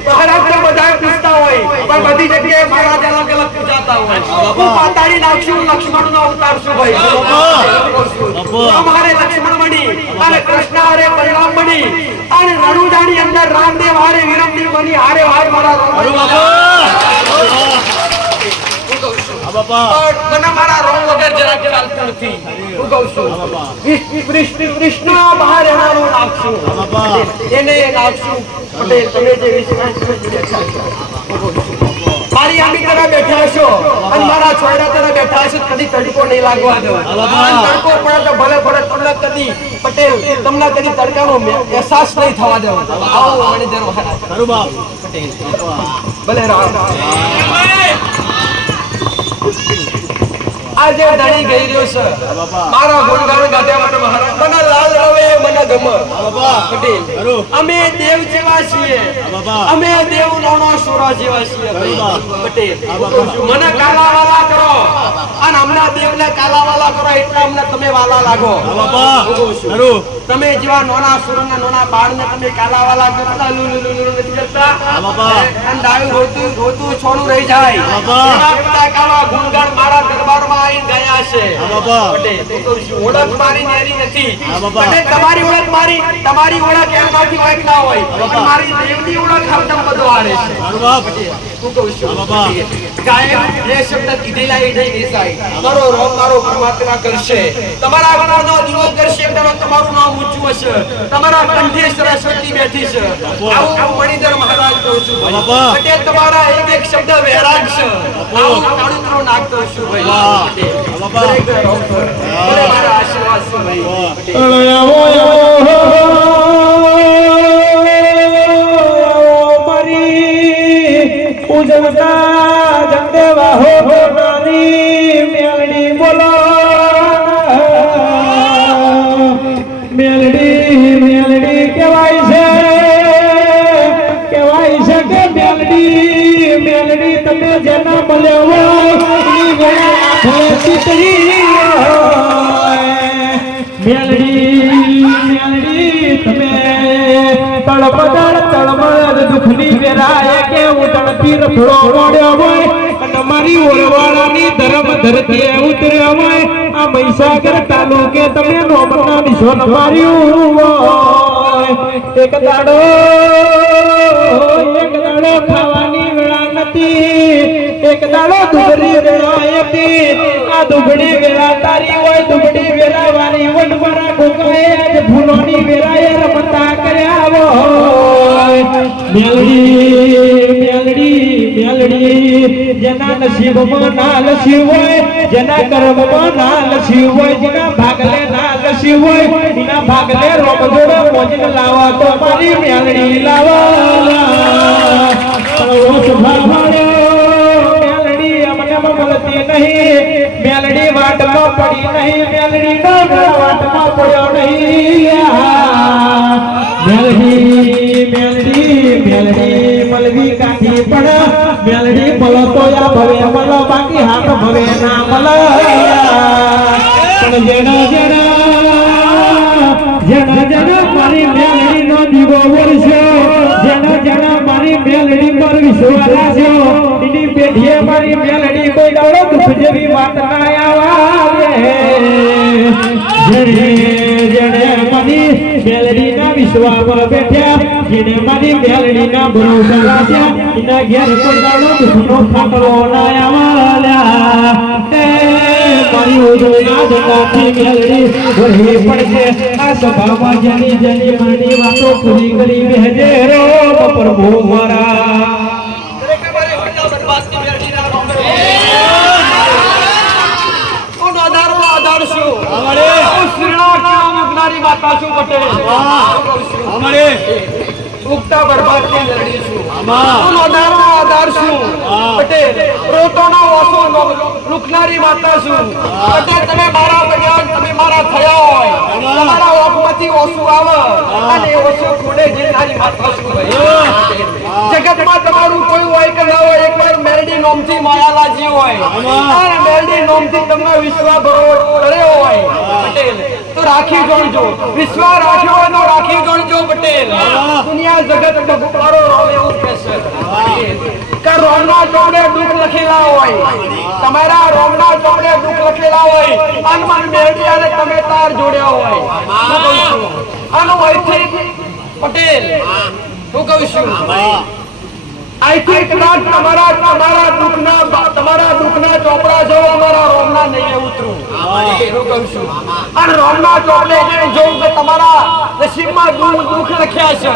મહારાજને બધા પૂછતા હોય પણ બધી જગ્યાએ મહારાજ અલગ અલગ પૂજાતા હોય હું પાતાળી નાખશું લક્ષ્મણનો અવતાર છું ભાઈ અમારે લક્ષ્મણ મણી અને કૃષ્ણ હારે બલરામ મણી અને રણુજાની અંદર રામદેવ હારે વિરમદેવ મણી હારે હારે મારા મને મારા રોમ વગર જરા ચાલતું નથી હું કહું છું કૃષ્ણ બહાર એનાનું નાખશું એને નાખશું પટેલ તમે જે વિશ્વાસ મારી આમી તરફ બેઠા છો અને મારા છોડા તરફ બેઠા છો કદી તડકો નહીં લાગવા દો તડકો પડે તો ભલે પડે તમને કદી પટેલ તમને કદી તડકાનો અહેસાસ નહીં થવા દો આવો મણિધર મહારાજ પટેલ ભલે રામ આજે ધણી ગઈ રહ્યો છે મારા ગુણગાન ગાધ્યા માટે મહારાજ મને લાલ રવે મને ગમે પટેલ અમે દેવ જેવા છીએ અમે દેવ નાનો સુરા જેવા છીએ પટેલ મને કાલાવાલા કરો અને અમને દેવને કાલાવાલા કરો એટલે અમને તમે વાલા લાગો તમે જેવા નાના સુરના નાના બાળને તમે કાલાવાલા કરતા લુલુલુલુ નથી કરતા અને ડાયું રોતું છોડું રહી જાય એવા બધા કાલા ગુણગાન મારા દરબારમાં ગયા છે પટેલ ઓળખ મારી નેરી નથી પટેલ તમારી ઓળખ મારી તમારી ઓળખ એમાંથી હોય ના હોય પણ મારી દેવની ઓળખ હરદમ બધો આરે છે પટેલ હું કહું છું કાયમ એ શબ્દ કીધેલા એ નહીં દેસાઈ મારો રોમ મારો પરમાત્મા કરશે તમારા આગળનો દીવો કરશે તમારું નામ ઊંચું હશે તમારા કંઠે સરસ્વતી બેઠી છે આવું મણિધર મહારાજ કહું છું પટેલ તમારા એક શબ્દ વૈરાગ છે આવું કાળુતરો નાખતો છું ભાઈ ઉજવતા જગદેવા હો નારી મેલડી બોલો મેલડી કહેવાય છે કે મેલડી તમે જેના મળ્યો હોય મેલડી તળમળ દુખની વેરાય કે ઉતણ પીર ફળો મોડ્યો હોય અને મારી ઓળવાળાની ધર્મ ધરતી ઉતર્યો હોય આ મહીસાગર તાલુકે તમે નોમના નિશાન માર્યું હોય એક દાડો ખાવાની વેળા નથી એક દાડો દુબળી વેળા હતી આ દુબળી વેળા તારી હોય દુબળી વેળા વાળી વનવરા ગોગાએ આજ ફૂલોની વેળાએ રમતા કર્યા હોય મેલડી જેના નસીબમાં ના લસ્યું હોય જેના કર્મમાં ના લસ્યું હોય જેના ભાગલે ના લસ્યું હોય એના ભાગલે રોમ જોડે મોજને લાવા તો મારી મેલડી લાવા મેલડી અમને મળતી નહીં મેલડી વાટમાં પડી નહીં મેલડી નો વાટમાં પડ્યો નહીં મેલડી મલવી કાઠી પણ મેલડી મલો તો યા ભવે મલો બાકી હાથ ભવે ના મલો પણ જેના મારી મેલડી નો દીવો વરસ્યો જેના મારી મેલડી પર વિશ્વાસ રાખ્યો એની પેઢીએ મારી મેલડી કોઈ દાડો દુઃખ જેવી વાત ના આવે જેને મારી મેલડી ના વિશ્વાસ પર બેઠ્યા જેને મારી મેલડી ના ભરોસા રાખ્યા એના ઘેર કોઈ દાડો દુઃખનો ખાટલો ના આવ્યા મારી ઉજળના જગાથી મેલડી વહી પડશે આ સભામાં જેની જેની મારી વાતો પૂરી કરી બેહજે રો પ્રભુ મારા ઉગતા બરબાદની લડી છું આધાર છું પટેલ રોતોના ઓસો લુકનારી માતા છું પટેલ તમે મારા બન્યા તમે મારા થયા હોય તમારા ઓખમાંથી ઓસુ આવે અને ઓસો ખોડે જીનારી માતા છું ભાઈ જગતમાં તમારું કોઈ હોય કે ના હોય એકવાર મેલડી નોમથી માયાલાજી હોય અને મેલડી નોમથી તમને વિશ્વાસ કર્યો હોય પટેલ તો રાખી જોડજો વિશ્વાસ રાખ્યો હોય તો રાખી જોડજો પટેલ દુનિયા જગત બગુપારો રોવે એવું કહેશે કે રોમના ચોપડે દુઃખ લખેલા હોય તમારા રોમના ચોપડે દુઃખ લખેલા હોય અનમન મેળવી અને તમે તાર જોડ્યા હોય હું કહું છું આનો અહીંથી પટેલ હું કહું છું અહીંથી કદાચ તમારા દુઃખના ચોપડા જો અમારા રોમના નહીં ઉતરું હું કહું છું અને રોમના ચોપડે જોઉં કે તમારા નસીબમાં દુઃખ લખ્યા છે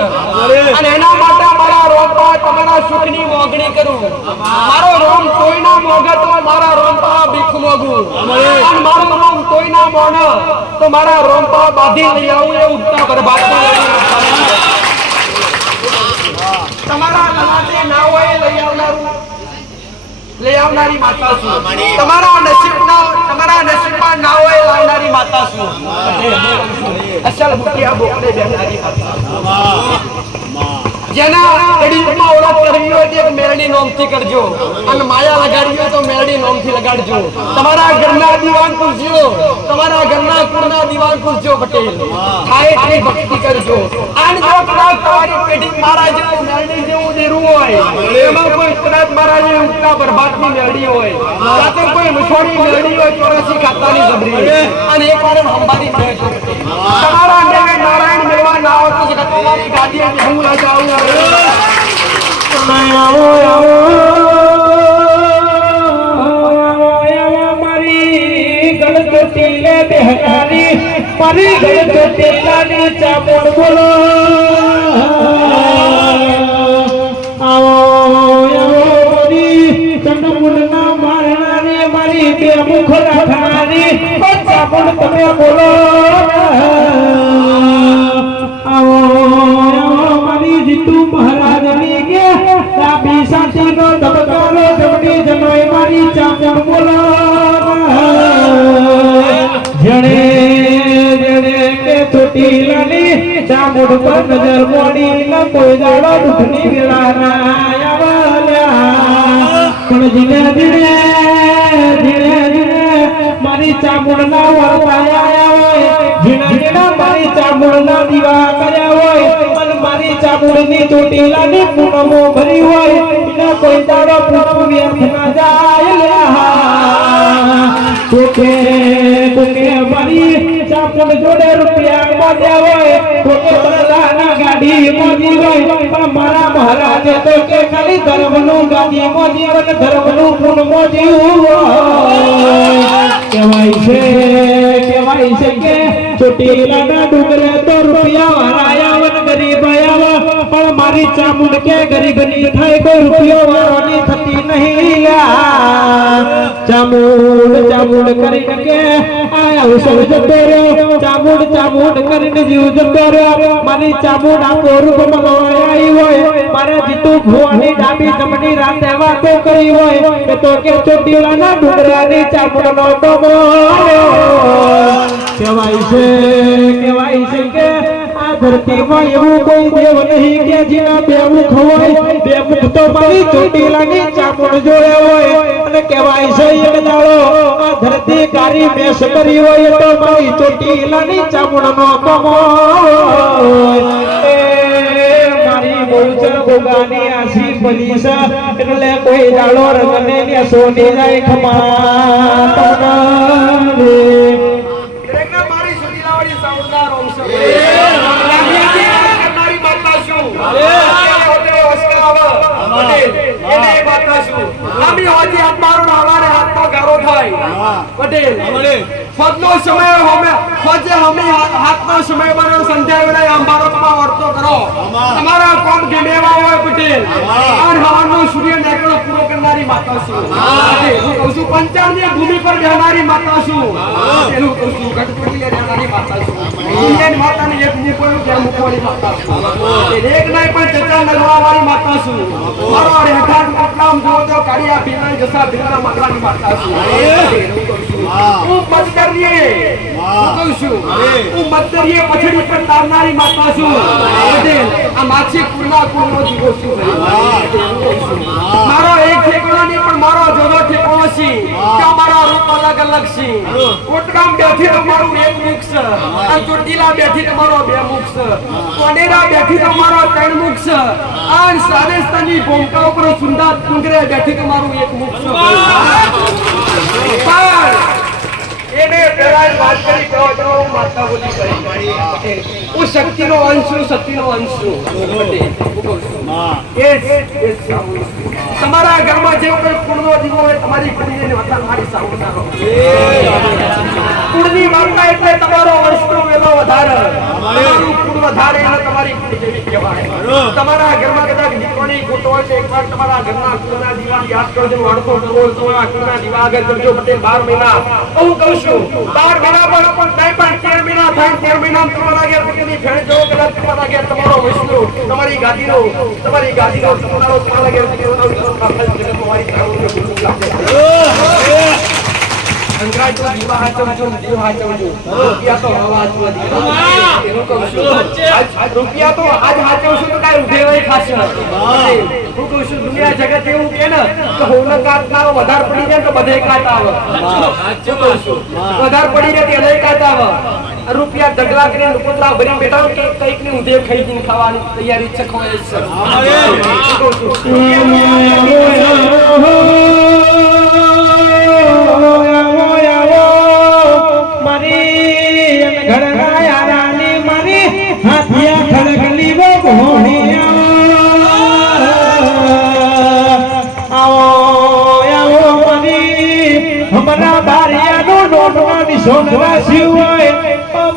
અને એના માટે મારા રોમપા તમારા સુખની મોગણી કરું મારો રોમ કોઈના મોગે તો મારા રોમપા ભીખ મોગું અને મારો રોમ કોઈના મોને તો મારા રોમપા બાંધી લઈ આવું એ ઉગતા બરબાદ તમારા લલાટે ના હોય લઈ આવનારી માતા છું તમારા નસીબમાં ના હોય લાવનારી માતા છું અસલ બુટિયા બોકડે બેહનારી માતા જેના ગડીમાં ઓળખ કરી હોય તે મેલડી નોમથી કરજો અને માયા લગાડી હોય તો મેલડી નોમથી લગાડજો તમારા ઘરના દીવાન પૂછજો તમારા ઘરના કુળના દીવાન પૂછજો પટેલ થાય તે ભક્તિ કરજો આન જો કદાચ તમારી પેઢી મારા જેવું મેલડી જેવું દેરું હોય એમાં કોઈ કદાચ મારા જેવું ઉગતા બરબાદની મેલડી હોય કાતો કોઈ મુછોડી મેલડી હોય ચોરાસી ખાતાની જબરી અને એકવાર અંબારી મેળજો તમારા દેવે નારાયણ મેળવા ના હોય તો જગતની ગાદી હું ના જાઉં મારી ગણગટીલે બેહનારી મારી ગણગટીલાની ચામુંડ બોલો આવો મારી ચંડમુંડના મારનારી મારી બે મુખ રાખનારી ચામુંડ તમે બોલો આવો જીતુ મહારાજની કે ડાબી સાચીનો ધબકારો જમણી જનોય મારી ચામુંડ બોલો જણે કે ચોટીલાની ચામુંડ પર નજર મોડી ન કોઈ દાડો દુઃખની વેળા ના આવ્યા પણ ધીરે ધીરે મારી ચામુંડ ના વર્તાયા હોય ધીરે મારી ચામુંડ ના દીવા કર્યા હોય મારી ચામુંડની ચોટીલાની પૂનમો ભરી હોય એને કોઈ દાડો પૂનમ વ્યર્થ ના જાય લ્યા કોકે મારી ચામુંડ જોડે રૂપિયા મોજ્યા હોય કોકે બદલાના ગાડી મોજી હોય પણ મારા મહારાજે તો કે ખાલી ધર્મનું ગાડી મોજી હોય ધર્મનું પૂનમો જીવું કહેવાય છે કે ચોટીલાના ડુંગરે તો રૂપિયા વાળા વન ગરીબ આવા પણ મારી ચામુંડ કે ગરીબ ની થાય કોઈ રૂપિયો વાળોની થતી નહીં ચામુંડ કરીને કે આયા ઉસળ જતો રહ્યો ચામુંડ કરીને જીવ જતો રહ્યો મારી ચામુંડ આ રૂપ મગવાઈ હોય મારે જીતું ભુવાની ડાબી જમણી રાતે વાતો કરી હોય કે તો કે ચોટીલાના ડુંગરાની ચામુંડનો ડોમો કહેવાય છે કે આ ધરતીમાં એવું કોઈ દેવ નહીં કે જેના બે મુખ હોય બે મુખ તો મારી ચોટીલાની ચામુંડ જોડે હોય અને કહેવાય છે એક દાડો આ ધરતી કારી મેસ કરી હોય તો મારી ચોટીલાની ચામુંડનો કમો મારી બોલચર ગોગાની આસી પલીસ એટલે કોઈ દાડો રંગને ને સોની જાય ખમા તમને ફજનો સમય હમે હાથનો સમય બનો સંધ્યા વેળાએ અંબારો તમારો વર્તો કરો તમારા કોમ ગેમેવા હોય પટેલ અને હવાનો સૂર્ય નેકળો પૂરો કરનારી માતા છું હું કહું છું પંચાણની ભૂમિ પર રહેનારી માતા છું હું કહું છું ગઢપુરી રહેનારી માતા છું દુનિયાની માતાની એક મૂકવાનું ત્યાં મૂકવાની માતા છું એક નહીં પણ ચચા નરવાવાળી માતા છું મારો રેઠાણ નામ જો તો કાળિયા ભીમા જસા ભીમા મંગલાની માતા છું હું મત કરીએ હું કહું છું હું મત કરીએ પછડી પર તારનારી માતા છું આ માછી કુળના કુળનો જીવો છું મારો એક ઠેકાણો નહીં પણ મારો જોડો ઠેકાણો છે કે અમારા રૂપ અલગ અલગ છે કોટગામ બેઠી તમારું એક મુખ છે અને ચોટીલા બેઠી તમારો બે મુખ છે કોનેરા બેઠી તમારો ત્રણ મુખ છે અને સારેસ્તાની ભૂમકા ઉપર સુંદર ડુંગરે બેઠી તમારું એક મુખ છે એને પેરાય વાત કરી કહો તો માતા બોલી કરી હું શક્તિનો અંશ છું સતીનો અંશ છું તમારા ઘરમાં જે કોઈ કુળનો દીવો હોય તમારી કુળની માતા મારી સાઉન્ડ કુળની માતા એટલે તમારો વંશનો વેલો વધારે તમારું કુળ વધારે એટલે તમારી કુળ જેવી કહેવાય તમારા ઘરમાં કદાચ દીકરોની ખોટો હોય તો એકવાર તમારા ઘરના કુળના દીવા યાદ કરજો વાળતો કરવો તો આ કુળના દીવા આગળ કરજો પટેલ 12 મહિના હું કહું છું 12 મહિના પણ નહીં પણ 13 મહિના થાય 13 મહિના તમારા ઘેર પતિની ફેણ જો કદાચ તમારા ઘેર તમારો વંશનો તમારી ગાદીનો તમારા ઘેર તમારી અંગ્રાજો દીવા હાચવજો દેવ હાચવજો રૂપિયા તો હવા રૂપિયા તો આજ હાચવશું તો કાઈ ઉભે નહીં ખાશે હું કહું છું દુનિયા જગત એવું કે ને કે હોના કાટ ના વધાર પડી જાય તો બધે કાટ આવે સાચું કહું છું વધાર પડી જાય તો કાટ આવે રૂપિયા ઢગલા કરીને કોતરા ભરી બેઠા કે કઈક ને ઉધે ખાઈ જઈને ખાવાની તૈયારી છે ખોય છે સોનરા શિવાય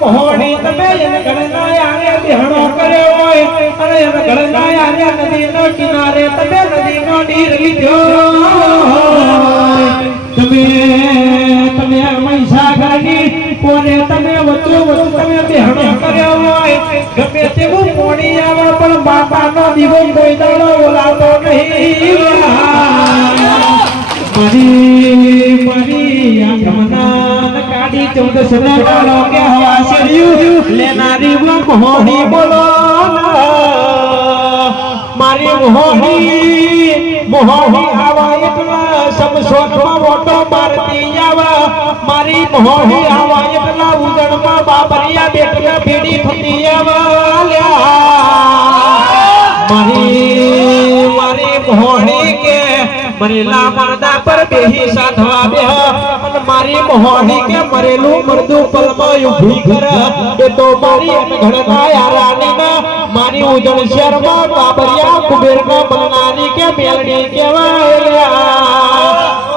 મોહણી તમે એને ગણના યારે બિહણો કર્યો હોય અને એને ગણના યારે નદીનો કિનારે તમે નદીનો નીર લીધો તમે મહીસાગરની કોને તમે વચ્ચો તમે બિહણો કર્યો હોય ગમે તેવું પોણી આવે પણ બાપાનો દીવો કોઈ દાડો ઓલાતો નહીં મારી આ જમના કાડી 14 ડાળો કે હવા સર્યું લેનારી મોહણી બોલો મારી મોહણી આવા એટલા સમસોટમાં મોટો મારતી આવા મારી મોહણી આવા એટલા ઉજળમાં બાબરિયા બેટલા ભેડી થતી આવા મોહણી કે મરેલા મરદા પર બેહી સાધવા બેહ અને મારી મોહણી કે મરેલું મરદું પલમાં ઊભી કર એ તો મારી અનઘડના યારાની ના મારી ઉજળ શહેરમાં બાબરિયા કુબેરના બનનારી કે મેલડી કહેવાય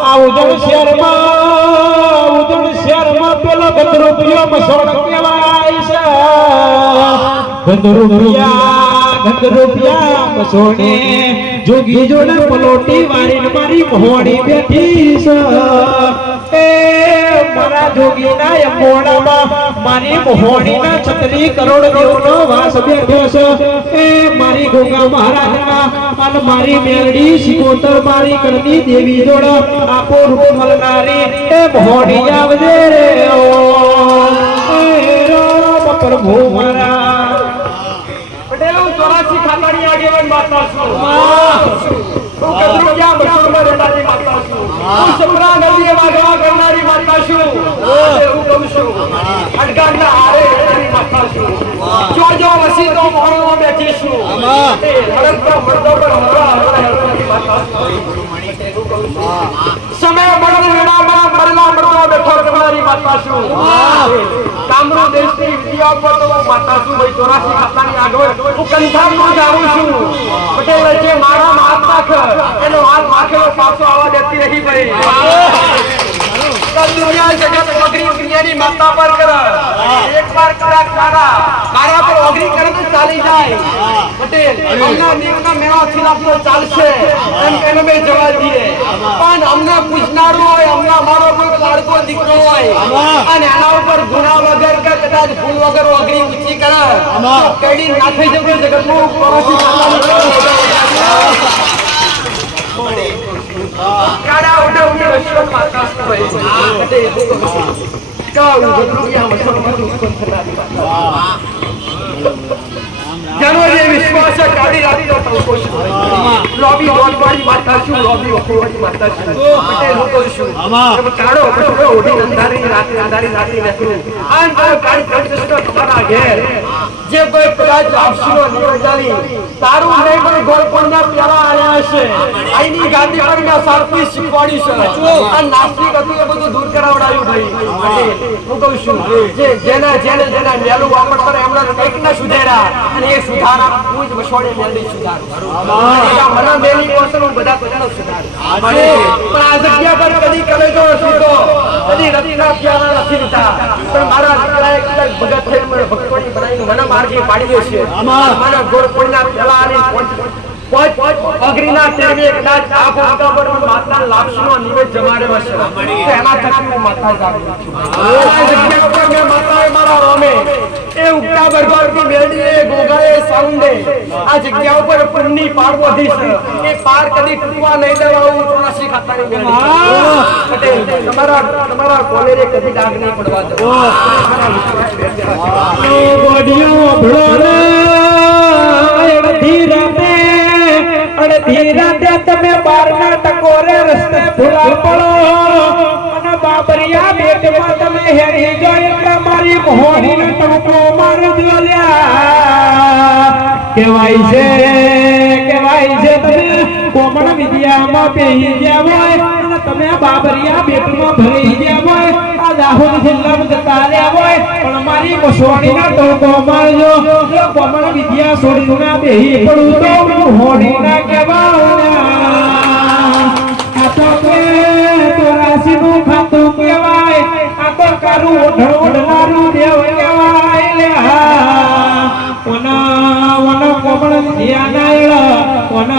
આ ઉજળ શહેરમાં પેલો ગંધરૂપિયો મસોડ કહેવાય છે ગંધરૂપિયા મસોડે જોગી જોડે પલોટી વારીને મારી મોહણી બેઠી છે એ મારા જોગીના મોડામાં મારી મોહણીના 36 કરોડ દેવનો વાસ બેઠો છે એ મારી ગોગા મહારાજના અને મારી મેલડી સિકોતર મારી કળની દેવી જોડે આપો રૂપ મળનારી એ મોહણી આવજે રે ઓ એ રામ પ્રભુ મારા પટેલો 84 ખાતાની આગેવાન માતા છું હું ગંધરૂપિયા મસોડમાં રહેનારી માતા છું હું સપરા નદીએ વાગવા કરનારી માતા છું હું કહું છું અડગાડના હારે રહેનારી માતા છું જો વસીતો મોહણમાં બેઠી છું એ હળંતો મરદો પર હરવા રહેનારી માતા છું સમય બળદ વેળામાં મરેલા મરદો બેઠો કરનારી માતા છું કામરૂ દેશની વિદ્યા પર તો માતા છું ભાઈ 84 ખાતાની આગળ હું કંઠામાં જાઉં છું પટેલ જે મારા હાથ નાખ એનો હાથ નાખેલો પાછો આવવા દેતી નહીં ભાઈ દુનિયા જગત ઓગરી દુનિયાની માતા પર કર એક વાર કરા મારા પર ઓગરી કરે તો ચાલી જાય પટેલ અમને નીરના મેળા ખિલાફનો ચાલશે એમ એને મેં જવા દઈએ પણ અમને પૂછનારું હોય અમને મારો કોઈ લાડકો દીકરો હોય અને આના ઉપર ગુના વગર કે કદાચ ભૂલ વગર ઓગરી ઊંચી કરે તો કડી નાખી જવું જગતનું પરસી કાડા ઉઠાવની રશ્વત માતા હોય પટેલ કાઉ ગંધરૂપિયા મસોડમાં ઉત્પન્ન થનારી માતા જાનો જે વિશ્વાસ કાઢી રાખતો ટંકો છું લોબી વોટવાળી માતા છું લોબી વખોવાળી માતા છું પટેલ હું તો છું કાળો કટોરો ઓઢી અંધારી રાતી નકરું આન તો કાળી કંઠસ્થ તમારા ઘેર જે કોઈ કદાચ આપશીનો નિવડાલી તારું નહીં પણ ગોળપણના પ્યારા આયા છે આઈની ગાદી પર મેં સારથી શીખવાડી છે આ નાસ્તિક હતું એ બધું દૂર કરાવડાયું ભાઈ હું કહું છું જે જેના મેલું વાપર કરે એમના કંઈક ના સુધારા અને એ સુધારા હું જ મસોડે મેલડી સુધારું મને મેલી કોશન હું બધા બધાનો સુધારું પણ આ જગ્યા પર કદી કલેજો સીધો કદી રતિના પ્યારા નથી લીધા પણ મારા દીકરાએ કદાચ ભગત થઈને મને ભક્તોની બનાવીને મને માર્ગે પાડી દે છે મારા ગોળપણના પેલા અને અગ્રીના તેરવે કદાચ આ ભક્તો પર માતા લાક્ષનો નિવેદ જમાડ્યો છે તો એના થકી હું માતા જાગું છું આ જગ્યા પર મેં માતાએ મારા રોમે એ ઉગતા બરગોરની મેલડીએ ગોગાએ સાઉન્ડે આ જગ્યા ઉપર પુણ્યની પાર વધી છે એ પાર કદી તૂટવા નહીં દેવાવું 84 ખાતાની મેલડી પટેલ તમારા કોલેરે કદી ડાઘ નહીં પડવા દો ગોડિયો ભળો રે અડધી રાતે તમે બારના ટકોરે રસ્તે ભૂલા પડો અને બાબરિયા બેટમાં તમે હેરી જાય એટલે મારી મોહણીને ટંકો મારજો લ્યા કહેવાય છે તમે કોમળ વિદ્યામાં બેહી ગયા હોય અને તમે બાબરિયા બેટમાં ભરી ગયા હોય આ દાહોદ જિલ્લામાં જતા રહ્યા હોય પણ મારી મોહણીને ટંકો મારજો જો કોમળ વિદ્યા છોડી ના બેહી પડું તો મોહણી ના કહેવાય આ તો કે 84 નું ખાતું કહેવાય આ તો કારું ઓઢનારું દેવ કહેવાય લે વન કોમળ ધ્યાનાયળ વન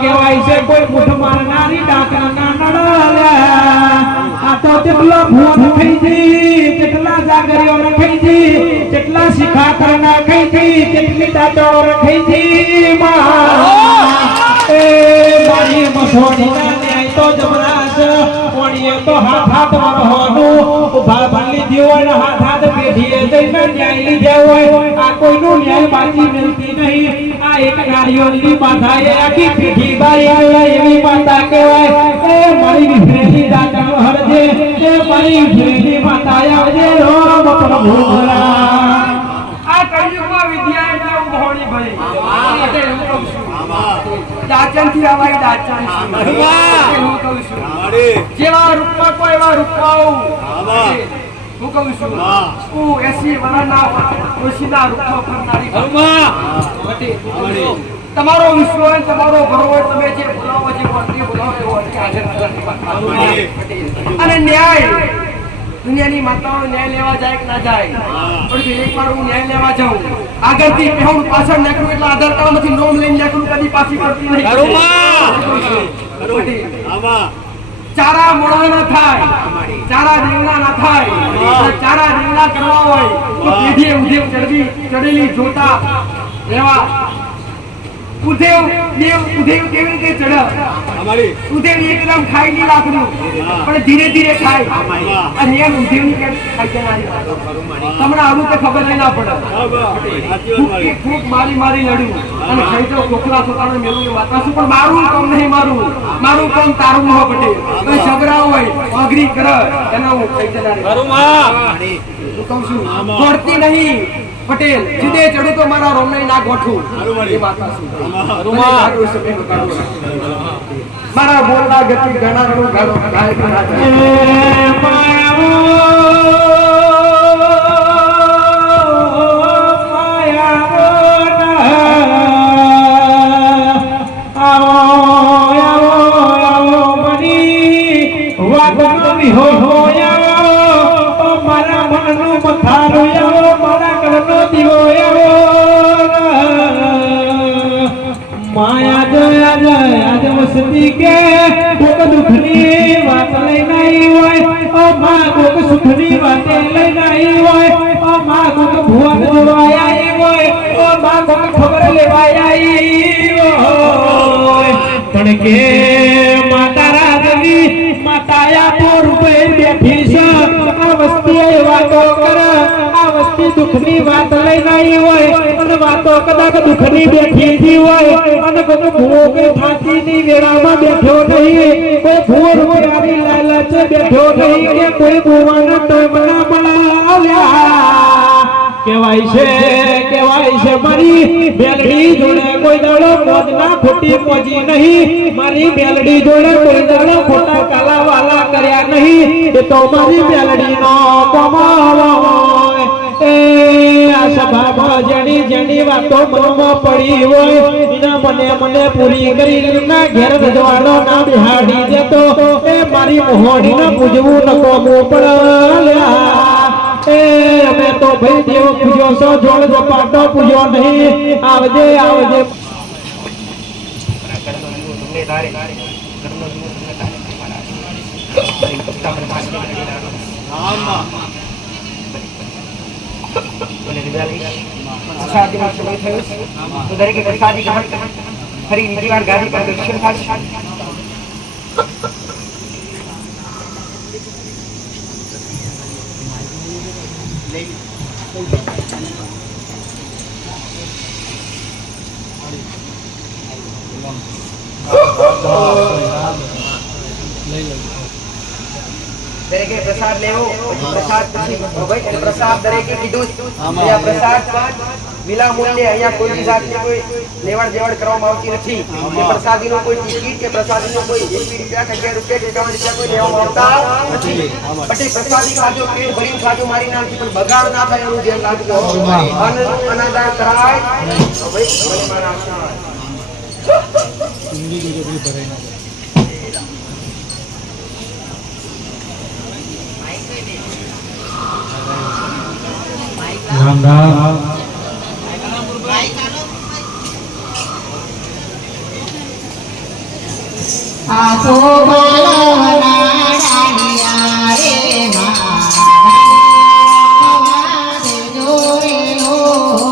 કહેવાય છે કોઈ મુઠ મારનારી ડાકરના નડલે આ તો કેટલો ભૂત થઈ જી કેટલા જાગરીઓ રખાઈ જી કેટલા શિખાકર નાખાઈ જી કેટલી દાટો રખાઈ જી એ મારી મસોડીના ન્યાય તો જબરાશ કોણીએ તો હાથ વરહોનું ઉભા ભલી દીવોને હાથ પેઢીએ જઈને ન્યાય લીધે હોય આ કોઈનું ન્યાય બાજી મિલતી નહીં આ એક નારીઓની માથા એ આખી પેઢી બારી એવી માતા કહેવાય એ મારી વિફરેલી દાતા હરજે એ મારી વિફરેલી માતા આવજે રામ પ્રભુ આ કળિયુગમાં વિદ્યા એટલે મોહણી ભાઈ પટેલ હું કહું છું દાચન થી આવાય દાચન પટેલ હું કહું છું જેવા રૂપમાં કોઈ એવા રૂપમાં હું કહું છું હું 80 વર્ષના ઓછીના રૂપમાં ફરનારી પટેલ તમારો વિશ્વાસ તમારો ભરોસો તમે જે બોલાવો જે વર્તી બોલાવો તે વર્તી હાજર અને ન્યાય દુનિયાની માતાઓ ન્યાય લેવા જાય કે ના જાય પણ જો એકવાર હું ન્યાય લેવા જાઉં આગળથી પહેલું પાછળ નીકળું એટલે આધાર કાર્ડમાંથી નોમ લઈને નીકળું કદી પાછી કરતી નહીં ચારા મોડા ના થાય ચારા રીંગણા ના થાય ચારા રીંગણા કરવા હોય તો પેઢીએ ઉધેવ ચડેલી જોતા રહેવા ઉધેવ કેવી રીતે ચડે ઉધેવ એકદમ ખાઈ નહીં લાકડું પણ ધીરે ધીરે ખાય અને એમ ઉધેવ ની કેમ ખાઈ તમને આવું તો ખબર ના પડે ખૂબ મારી લડ્યું અને ખાઈ તો કોકલા છોકરાને મેળવું વાતાશું પણ મારું કામ નહીં મારું કામ તારું ન પટેલ ઝઘડા હોય અઘરી કરે એના હું ખાઈ જનારી હું કહું છું પડતી નહીં પટેલ જીદે ચડું તો મારા રોમનાઈ ના ગોઠું એ વાતાશું મારા બોલના ગતિ ઘણા ઘણું ગાળો ગાય કે ના માયા જયા જયા મસ્તી કે કોક દુખની વાત લઈને આવી હોય ઓ માં કોક સુખની વાત લઈને આવી હોય ઓ માં કોક ભુવન જોવાય આવી હોય ઓ માં કોક ખબર લેવાય આવી હોય પણ કે માતા રાજવી માતાયા પર રૂપે બેઠી છે આ વસ્તી વાતો કરે આ વસ્તી દુખની વાત લઈને આવી હોય અને વાતો કદાચ દુખની બેઠી હોય અને કોઈ ભૂવો કે ફાંસીની વેળામાં બેઠો નહીં કોઈ ભૂવો રૂપિયાની લાલચ બેઠો નહીં કે કોઈ ભૂવાના ટોમણા બનાવ્યા કેવાય છે મારી બેલડી જોડે કોઈ દાડો મોજ ના ખોટી મોજી નહીં મારી બેલડી જોડે કોઈ દાડો ખોટા કાલા વાલા કર્યા નહીં એ તો મારી બેલડી નો કમાવો એ આ સભામાં જેની વાતો મનમાં પડી હોય એના મને પૂરી કરી ના ઘેર રજવાડો ના બિહાડી દેતો એ મારી મોહણી ના પૂજવું ન કોમું પડ્યા એ અમે તો ભાઈ દેવ પૂજો છો જોડ પાટો પૂજો નહીં આવજે દરેકે પ્રસાદી ગ્રહણ ફરી પરિવાર ગાડી પર દર્શન થશે દરેકે પ્રસાદ લેવો પ્રસાદ પછી ભાઈ પ્રસાદ દરેકે કીધું અહીંયા પ્રસાદ વિલા મૂલ્યે અહીંયા કોઈ જાતની કોઈ લેવડ દેવડ કરવામાં આવતી નથી કે પ્રસાદીનો કોઈ ટિકિટ કે પ્રસાદીનો કોઈ 1 રૂપિયા કે 2 રૂપિયા કે 51 રૂપિયા કોઈ લેવામાં આવતા નથી પછી પ્રસાદી ખાજો પેટ ભરીને ખાજો મારી નાખી પણ બગાડ ના થાય એનું ધ્યાન રાખજો અનાદાન કરાય તો ભાઈ મને મારા રામ રામ આસો બોલવના ડાળિયા રે મારા જોયો